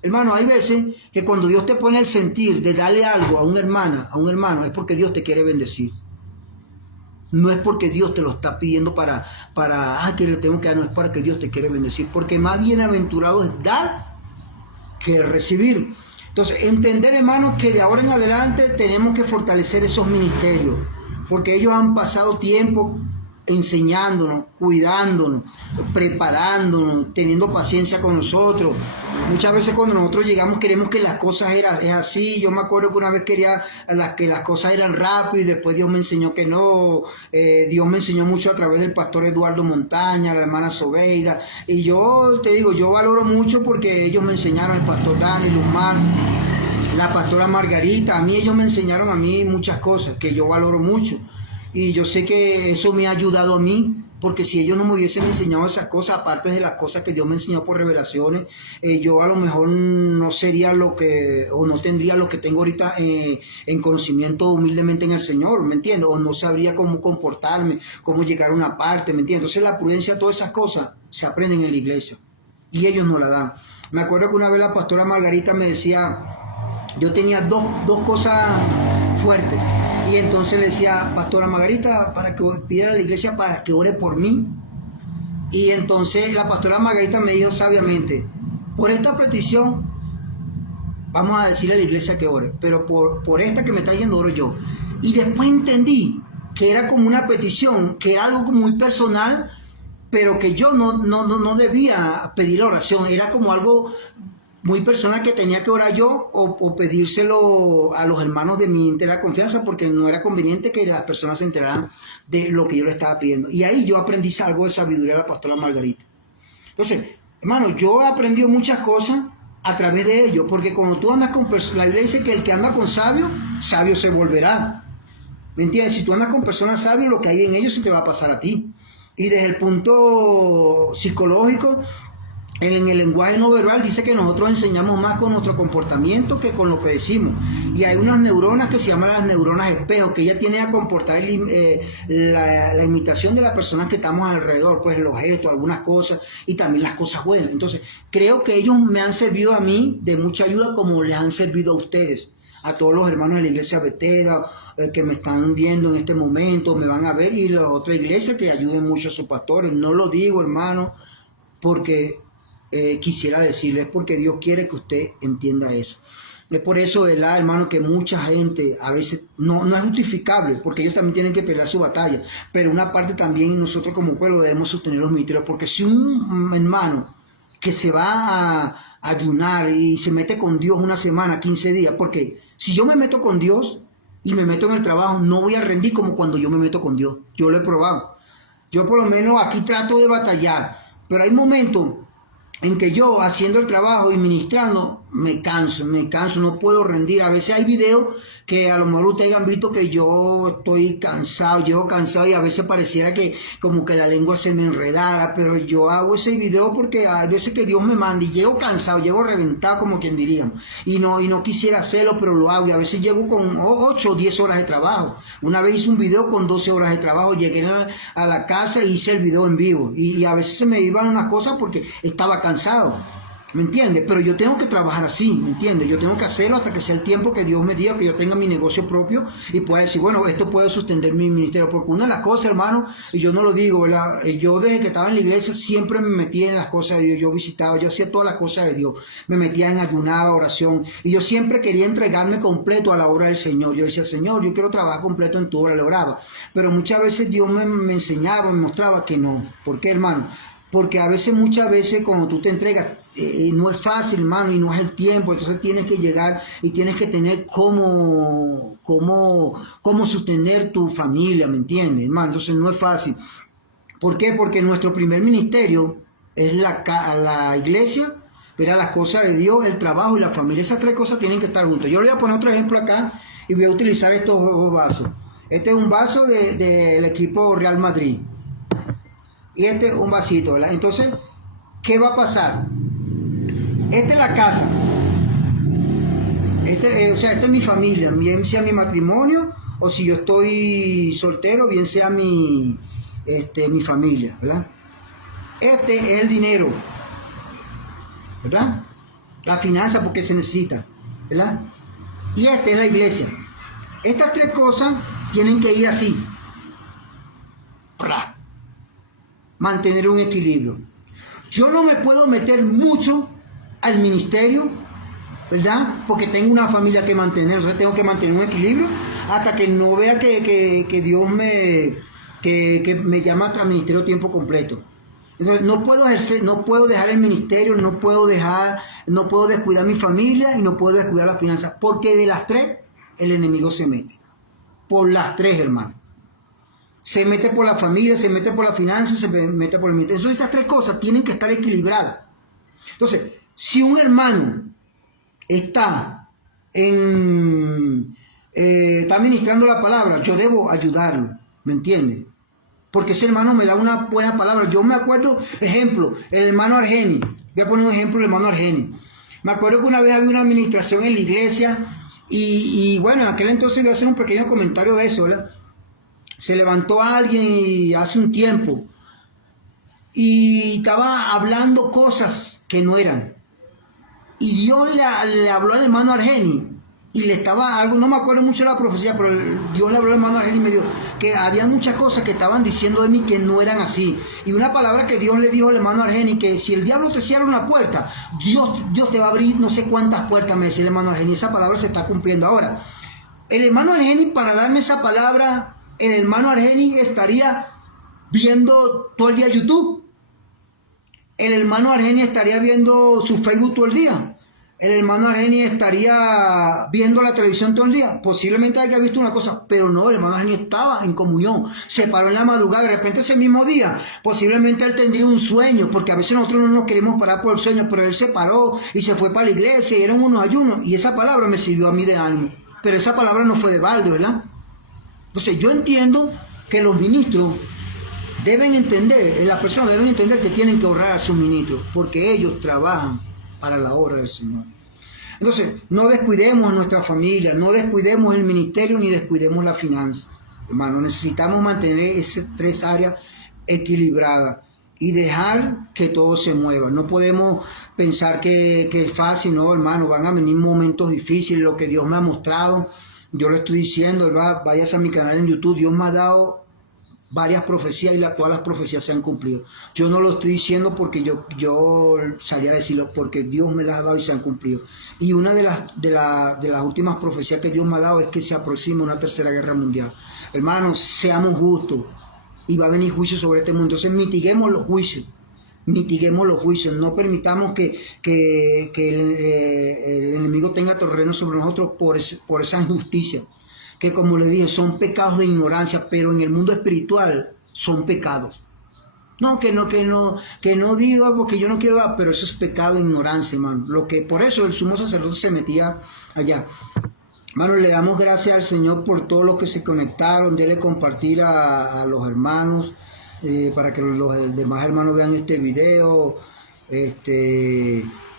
Hermano, hay veces que cuando Dios te pone el sentir de darle algo a un hermano, es porque Dios te quiere bendecir. No es porque Dios te lo está pidiendo que le tengo que dar, no, es para que Dios te quiere bendecir. Porque más bienaventurado es dar que recibir. Entonces, entender, hermano, que de ahora en adelante tenemos que fortalecer esos ministerios, porque ellos han pasado tiempo enseñándonos, cuidándonos, preparándonos, teniendo paciencia con nosotros. Muchas veces cuando nosotros llegamos queremos que las cosas es así. Yo me acuerdo que una vez quería que las cosas eran rápidas, y después Dios me enseñó que no. Dios me enseñó mucho a través del pastor Eduardo Montaña, la hermana Sobeida, y yo te digo, yo valoro mucho porque ellos me enseñaron, el pastor Dani, Luzmar, la pastora Margarita. A mí ellos me enseñaron a mí muchas cosas que yo valoro mucho, y yo sé que eso me ha ayudado a mí, porque si ellos no me hubiesen enseñado esas cosas, aparte de las cosas que Dios me enseñó por revelaciones, yo a lo mejor no sería no tendría lo que tengo ahorita en conocimiento humildemente en el Señor, ¿me entiendes? O no sabría cómo comportarme, cómo llegar a una parte, ¿me entiendes? Entonces la prudencia, todas esas cosas se aprenden en la iglesia, y ellos nos la dan. Me acuerdo que una vez la pastora Margarita me decía, yo tenía dos cosas fuertes, y entonces le decía, pastora Margarita, para que pidiera a la iglesia para que ore por mí. Y entonces la pastora Margarita me dijo sabiamente, por esta petición vamos a decirle a la iglesia que ore, pero por esta que me está yendo oro yo. Y después entendí que era como una petición, que era algo muy personal, pero que yo no debía pedir la oración, era como algo muy personal que tenía que orar yo o pedírselo a los hermanos de mi entera confianza, porque no era conveniente que las personas se enteraran de lo que yo le estaba pidiendo. Y ahí yo aprendí algo de sabiduría de la pastora Margarita. Entonces, hermano, yo he aprendido muchas cosas a través de ello, porque cuando tú andas con personas, la Biblia dice que el que anda con sabio, sabio se volverá. ¿Me entiendes? Si tú andas con personas sabias, lo que hay en ellos se te va a pasar a ti. Y desde el punto psicológico, en el lenguaje no verbal dice que nosotros enseñamos más con nuestro comportamiento que con lo que decimos. Y hay unas neuronas que se llaman las neuronas espejo, que ella tiene a comportar la imitación de las personas que estamos alrededor, pues los gestos, algunas cosas, y también las cosas buenas. Entonces, creo que ellos me han servido a mí de mucha ayuda, como les han servido a ustedes, a todos los hermanos de la iglesia Bethesda, que me están viendo en este momento, me van a ver, y las otras iglesias que ayuden mucho a sus pastores. No lo digo, hermano, porque quisiera decirle, es porque Dios quiere que usted entienda eso. Es por eso, ¿verdad, hermano? Que mucha gente a veces no es justificable, porque ellos también tienen que pelear su batalla, pero una parte también nosotros como pueblo debemos sostener los ministerios, porque si un hermano que se va a ayunar y se mete con Dios una semana, 15 días, porque si yo me meto con Dios y me meto en el trabajo, no voy a rendir como cuando yo me meto con Dios. Yo lo he probado. Yo por lo menos aquí trato de batallar, pero hay momentos en que yo haciendo el trabajo y ministrando me canso, no puedo rendir. A veces hay videos que a lo mejor ustedes han visto que yo estoy cansado, llego cansado y a veces pareciera que como que la lengua se me enredara, pero yo hago ese video porque hay veces que Dios me manda y llego cansado, llego reventado como quien diríamos, y no quisiera hacerlo, pero lo hago, y a veces llego con 8 o 10 horas de trabajo. Una vez hice un video con 12 horas de trabajo, llegué a la casa y hice el video en vivo, y a veces se me iban unas cosas porque estaba cansado. ¿Me entiendes? Pero yo tengo que trabajar así, ¿me entiendes? Yo tengo que hacerlo hasta que sea el tiempo que Dios me diga, que yo tenga mi negocio propio y pueda decir, bueno, esto puede sostener mi ministerio. Porque una de las cosas, hermano, y yo no lo digo, ¿verdad? Yo desde que estaba en la iglesia siempre me metía en las cosas de Dios. Yo visitaba, yo hacía todas las cosas de Dios. Me metía en ayunada, oración. Y yo siempre quería entregarme completo a la obra del Señor. Yo decía, Señor, yo quiero trabajar completo en tu obra, le oraba. Pero muchas veces Dios me enseñaba, me mostraba que no. ¿Por qué, hermano? Porque muchas veces cuando tú te entregas, no es fácil, hermano, y no es el tiempo. Entonces tienes que llegar y tienes que tener cómo sostener tu familia, ¿me entiendes, hermano? Entonces no es fácil. ¿Por qué? Porque nuestro primer ministerio es la iglesia, pero las cosas de Dios, el trabajo y la familia. Esas tres cosas tienen que estar juntas. Yo le voy a poner otro ejemplo acá y voy a utilizar estos dos vasos. Este es un vaso del equipo Real Madrid. Y este es un vasito, ¿verdad? Entonces, ¿qué va a pasar? Esta es la casa. Esta es mi familia, bien sea mi matrimonio, o si yo estoy soltero, bien sea mi familia, ¿verdad? Este es el dinero, ¿verdad? La finanza, porque se necesita, ¿verdad? Y esta es la iglesia. Estas tres cosas tienen que ir así. Mantener un equilibrio. Yo no me puedo meter mucho al ministerio, ¿verdad? Porque tengo una familia que mantener, o sea, tengo que mantener un equilibrio hasta que no vea que Dios me llama a ministerio tiempo completo. Entonces, no puedo dejar el ministerio, no puedo descuidar mi familia y no puedo descuidar las finanzas, porque de las tres el enemigo se mete. Por las tres, hermano. Se mete por la familia, se mete por la finanza, se mete por el ministerio. Entonces estas tres cosas tienen que estar equilibradas. Entonces, si un hermano está ministrando la palabra, yo debo ayudarlo, ¿me entiendes? Porque ese hermano me da una buena palabra. Yo me acuerdo, ejemplo, el hermano Argeni. Voy a poner un ejemplo del hermano Argeni. Me acuerdo que una vez había una administración en la iglesia y bueno, en aquel entonces voy a hacer un pequeño comentario de eso, ¿verdad? Se levantó alguien y hace un tiempo y estaba hablando cosas que no eran. Y Dios le habló al hermano Argeni y le estaba algo, no me acuerdo mucho de la profecía, pero Dios le habló al hermano Argeni y me dijo que había muchas cosas que estaban diciendo de mí que no eran así. Y una palabra que Dios le dijo al hermano Argeni, que si el diablo te cierra una puerta, Dios te va a abrir no sé cuántas puertas, me decía el hermano Argeni. Esa palabra se está cumpliendo ahora. El hermano Argeni, para darme esa palabra, el hermano Argeni estaría viendo todo el día YouTube. El hermano Argeni estaría viendo su Facebook todo el día. El hermano Argeni estaría viendo la televisión todo el día. Posiblemente haya visto una cosa, pero no, el hermano Argeni estaba en comunión. Se paró en la madrugada, de repente ese mismo día, posiblemente él tendría un sueño, porque a veces nosotros no nos queremos parar por el sueño, pero él se paró y se fue para la iglesia y eran unos ayunos. Y esa palabra me sirvió a mí de ánimo. Pero esa palabra no fue de balde, ¿verdad? Entonces yo entiendo que los ministros deben entender, las personas deben entender que tienen que honrar a sus ministros, porque ellos trabajan para la obra del Señor. Entonces, no descuidemos a nuestra familia, no descuidemos el ministerio, ni descuidemos la finanza. Hermano, necesitamos mantener esas tres áreas equilibradas y dejar que todo se mueva. No podemos pensar que es fácil, no, hermano, van a venir momentos difíciles, lo que Dios me ha mostrado. Yo le estoy diciendo, ¿verdad? Vayas a mi canal en YouTube, Dios me ha dado varias profecías y todas las profecías se han cumplido. Yo no lo estoy diciendo porque yo salí a decirlo, porque Dios me las ha dado y se han cumplido. Y una de las últimas profecías que Dios me ha dado es que se aproxima una tercera guerra mundial. Hermanos, seamos justos y va a venir juicio sobre este mundo. Entonces mitiguemos los juicios. No permitamos que el enemigo tenga terreno sobre nosotros por esa injusticia, que como le dije, son pecados de ignorancia, pero en el mundo espiritual son pecados. No, que no diga porque yo no quiero, pero eso es pecado de ignorancia, hermano. Por eso el sumo sacerdote se metía allá. Hermano, le damos gracias al Señor por todos los que se conectaron. Dele compartir a los hermanos, para que los demás hermanos vean este video.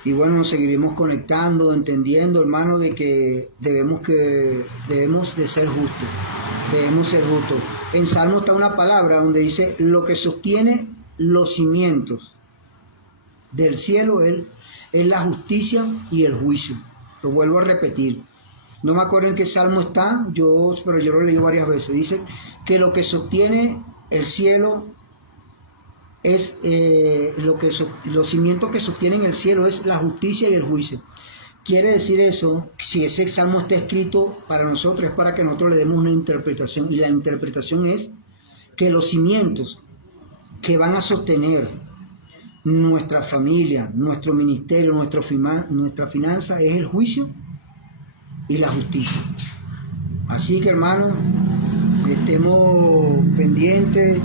Y bueno, nos seguiremos conectando, entendiendo, hermano, de que debemos de ser justos. Debemos ser justos. En Salmo está una palabra donde dice: lo que sostiene los cimientos del cielo es la justicia y el juicio. Lo vuelvo a repetir. No me acuerdo en qué salmo está, pero yo lo he leído varias veces. Dice que lo que sostiene el cielo es los cimientos que sostienen el cielo es la justicia y el juicio. Quiere decir eso, si ese salmo está escrito para nosotros, es para que nosotros le demos una interpretación. Y la interpretación es que los cimientos que van a sostener nuestra familia, nuestro ministerio, nuestra finanza, es el juicio y la justicia. Así que, hermanos, estemos pendientes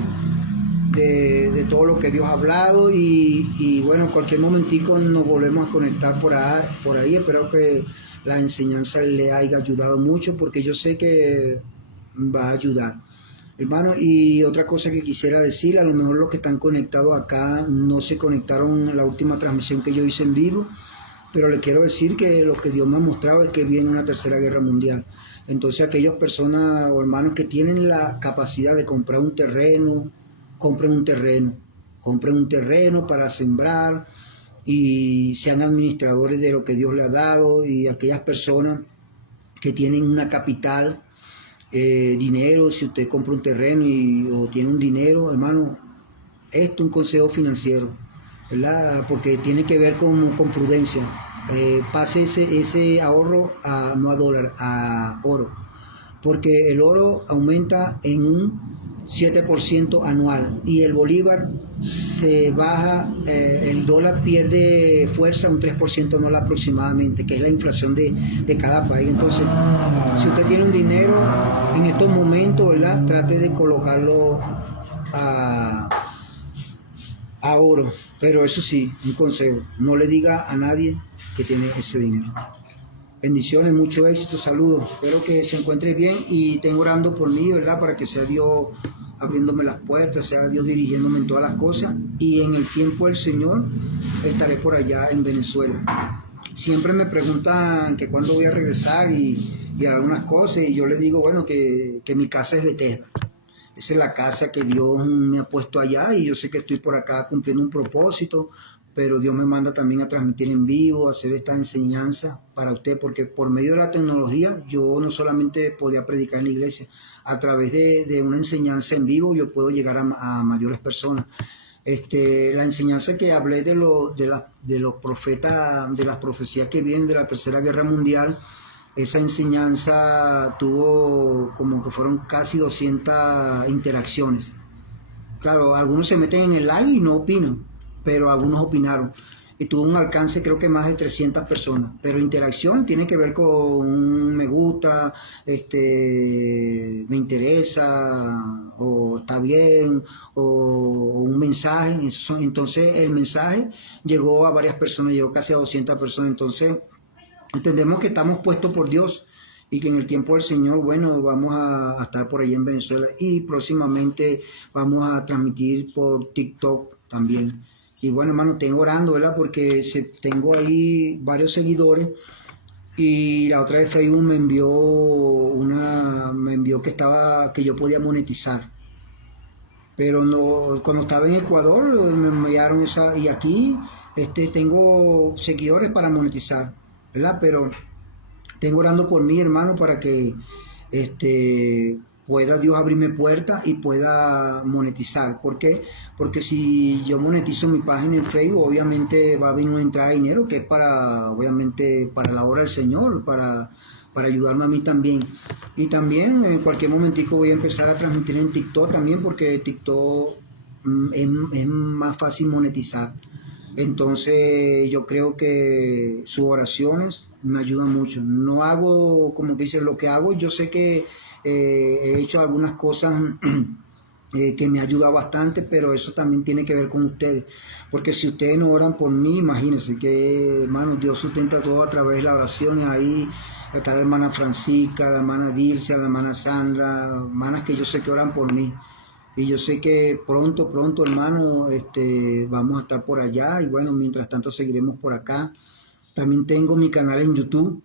de todo lo que Dios ha hablado y bueno, en cualquier momentico nos volvemos a conectar por ahí. Espero que la enseñanza le haya ayudado mucho, porque yo sé que va a ayudar, hermano. Y otra cosa que quisiera decir, a lo mejor los que están conectados acá no se conectaron en la última transmisión que yo hice en vivo, pero les quiero decir que lo que Dios me ha mostrado es que viene una tercera guerra mundial. Entonces aquellas personas o hermanos que tienen la capacidad de comprar un terreno, compren un terreno para sembrar y sean administradores de lo que Dios le ha dado. Y aquellas personas que tienen una capital, dinero, si usted compra un terreno o tiene un dinero, hermano, esto es un consejo financiero, ¿verdad? Porque tiene que ver con prudencia. Pase ese ahorro no a dólar, a oro, porque el oro aumenta en un 7% anual y el bolívar se baja, el dólar pierde fuerza un 3% anual aproximadamente, que es la inflación de cada país. Entonces, si usted tiene un dinero en estos momentos, ¿verdad?, trate de colocarlo a oro, pero eso sí, un consejo: no le diga a nadie que tiene ese dinero. Bendiciones, mucho éxito, saludos. Espero que se encuentre bien y estén orando por mí, ¿verdad?, para que sea Dios abriéndome las puertas, sea Dios dirigiéndome en todas las cosas. Y en el tiempo del Señor estaré por allá en Venezuela. Siempre me preguntan que cuándo voy a regresar y algunas cosas, y yo les digo, bueno, que mi casa es Bethesda. Esa es la casa que Dios me ha puesto allá, y yo sé que estoy por acá cumpliendo un propósito, pero Dios me manda también a transmitir en vivo, a hacer esta enseñanza para usted, porque por medio de la tecnología yo no solamente podía predicar en la iglesia, a través de una enseñanza en vivo yo puedo llegar a mayores personas. La enseñanza que hablé de los profetas, de las profecías que vienen de la Tercera Guerra Mundial, esa enseñanza tuvo como que fueron casi 200 interacciones. Claro, algunos se meten en el live y no opinan, pero algunos opinaron. Y tuvo un alcance, creo que más de 300 personas. Pero interacción tiene que ver con un me gusta, me interesa, o está bien, o un mensaje. Entonces el mensaje llegó a varias personas, llegó casi a 200 personas. Entonces entendemos que estamos puestos por Dios y que en el tiempo del Señor, bueno, vamos a estar por ahí en Venezuela, y próximamente vamos a transmitir por TikTok también. Y bueno, hermano, tengo orando, ¿verdad?, porque tengo ahí varios seguidores, y la otra vez Facebook me envió que yo podía monetizar. Pero no, cuando estaba en Ecuador me enviaron esa, y aquí tengo seguidores para monetizar, ¿verdad? Pero tengo orando por mí, hermano, para que pueda Dios abrirme puertas y pueda monetizar. ¿Por qué? Porque si yo monetizo mi página en Facebook, obviamente va a venir una entrada de dinero que es para, obviamente, para la obra del Señor, para ayudarme a mí también. Y también en cualquier momentico voy a empezar a transmitir en TikTok también, porque TikTok es más fácil monetizar. Entonces yo creo que sus oraciones me ayudan mucho. No hago, como que dice, lo que hago, yo sé que he hecho algunas cosas que me ayuda bastante, pero eso también tiene que ver con ustedes. Porque si ustedes no oran por mí, imagínense que, hermano, Dios sustenta todo a través de la oración. Y ahí está la hermana Francisca, la hermana Dilcia, la hermana Sandra, hermanas que yo sé que oran por mí. Y yo sé que pronto, hermano, vamos a estar por allá. Y bueno, mientras tanto seguiremos por acá. También tengo mi canal en YouTube.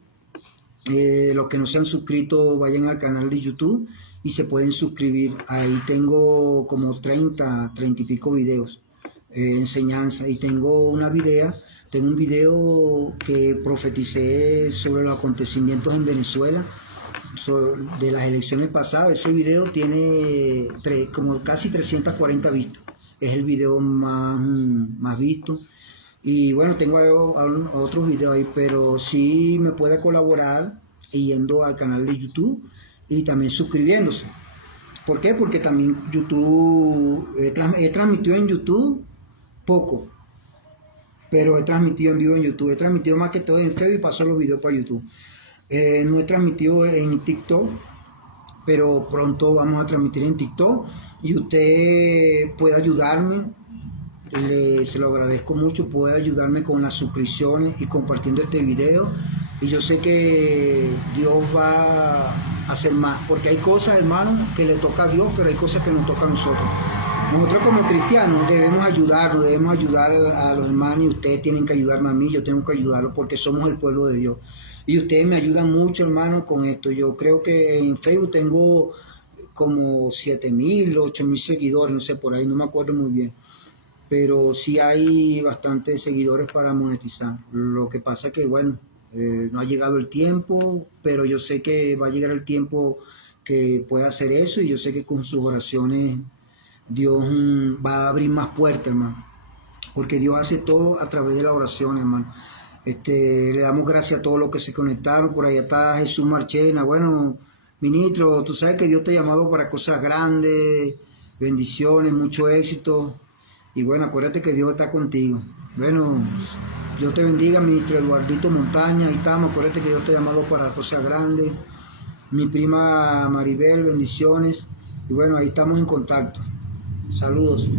Los que no se han suscrito, vayan al canal de YouTube y se pueden suscribir. Ahí tengo como 30 y pico videos, enseñanza. Y tengo un video que profeticé sobre los acontecimientos en Venezuela, de las elecciones pasadas. Ese video tiene como casi 340 vistas. Es el video más visto. Y bueno, tengo otros videos ahí, pero sí me puede colaborar yendo al canal de YouTube y también suscribiéndose. ¿Por qué? Porque también YouTube, he transmitido en YouTube poco, pero he transmitido en vivo en YouTube. He transmitido más que todo en Facebook y paso los videos para YouTube. No he transmitido en TikTok, pero pronto vamos a transmitir en TikTok y usted puede ayudarme. Se lo agradezco mucho, puede ayudarme con las suscripciones y compartiendo este video. Y yo sé que Dios va a hacer más, porque hay cosas, hermanos, que le toca a Dios, pero hay cosas que nos tocan a nosotros. Nosotros como cristianos debemos ayudar a los hermanos, y ustedes tienen que ayudarme a mí, yo tengo que ayudarlos porque somos el pueblo de Dios. Y ustedes me ayudan mucho, hermanos, con esto. Yo creo que en Facebook tengo como 7.000, 8.000 seguidores, no sé, por ahí, no me acuerdo muy bien. Pero sí hay bastantes seguidores para monetizar. Lo que pasa es que, bueno, no ha llegado el tiempo, pero yo sé que va a llegar el tiempo que pueda hacer eso, y yo sé que con sus oraciones Dios va a abrir más puertas, hermano, porque Dios hace todo a través de la oración, hermano. Le damos gracias a todos los que se conectaron. Por ahí está Jesús Marchena. Bueno, ministro, tú sabes que Dios te ha llamado para cosas grandes, bendiciones, mucho éxito. Y bueno, acuérdate que Dios está contigo. Bueno, Dios te bendiga, ministro Eduardito Montaña. Ahí estamos, acuérdate que Dios te ha llamado para cosas grandes. Mi prima Maribel, bendiciones. Y bueno, ahí estamos en contacto. Saludos.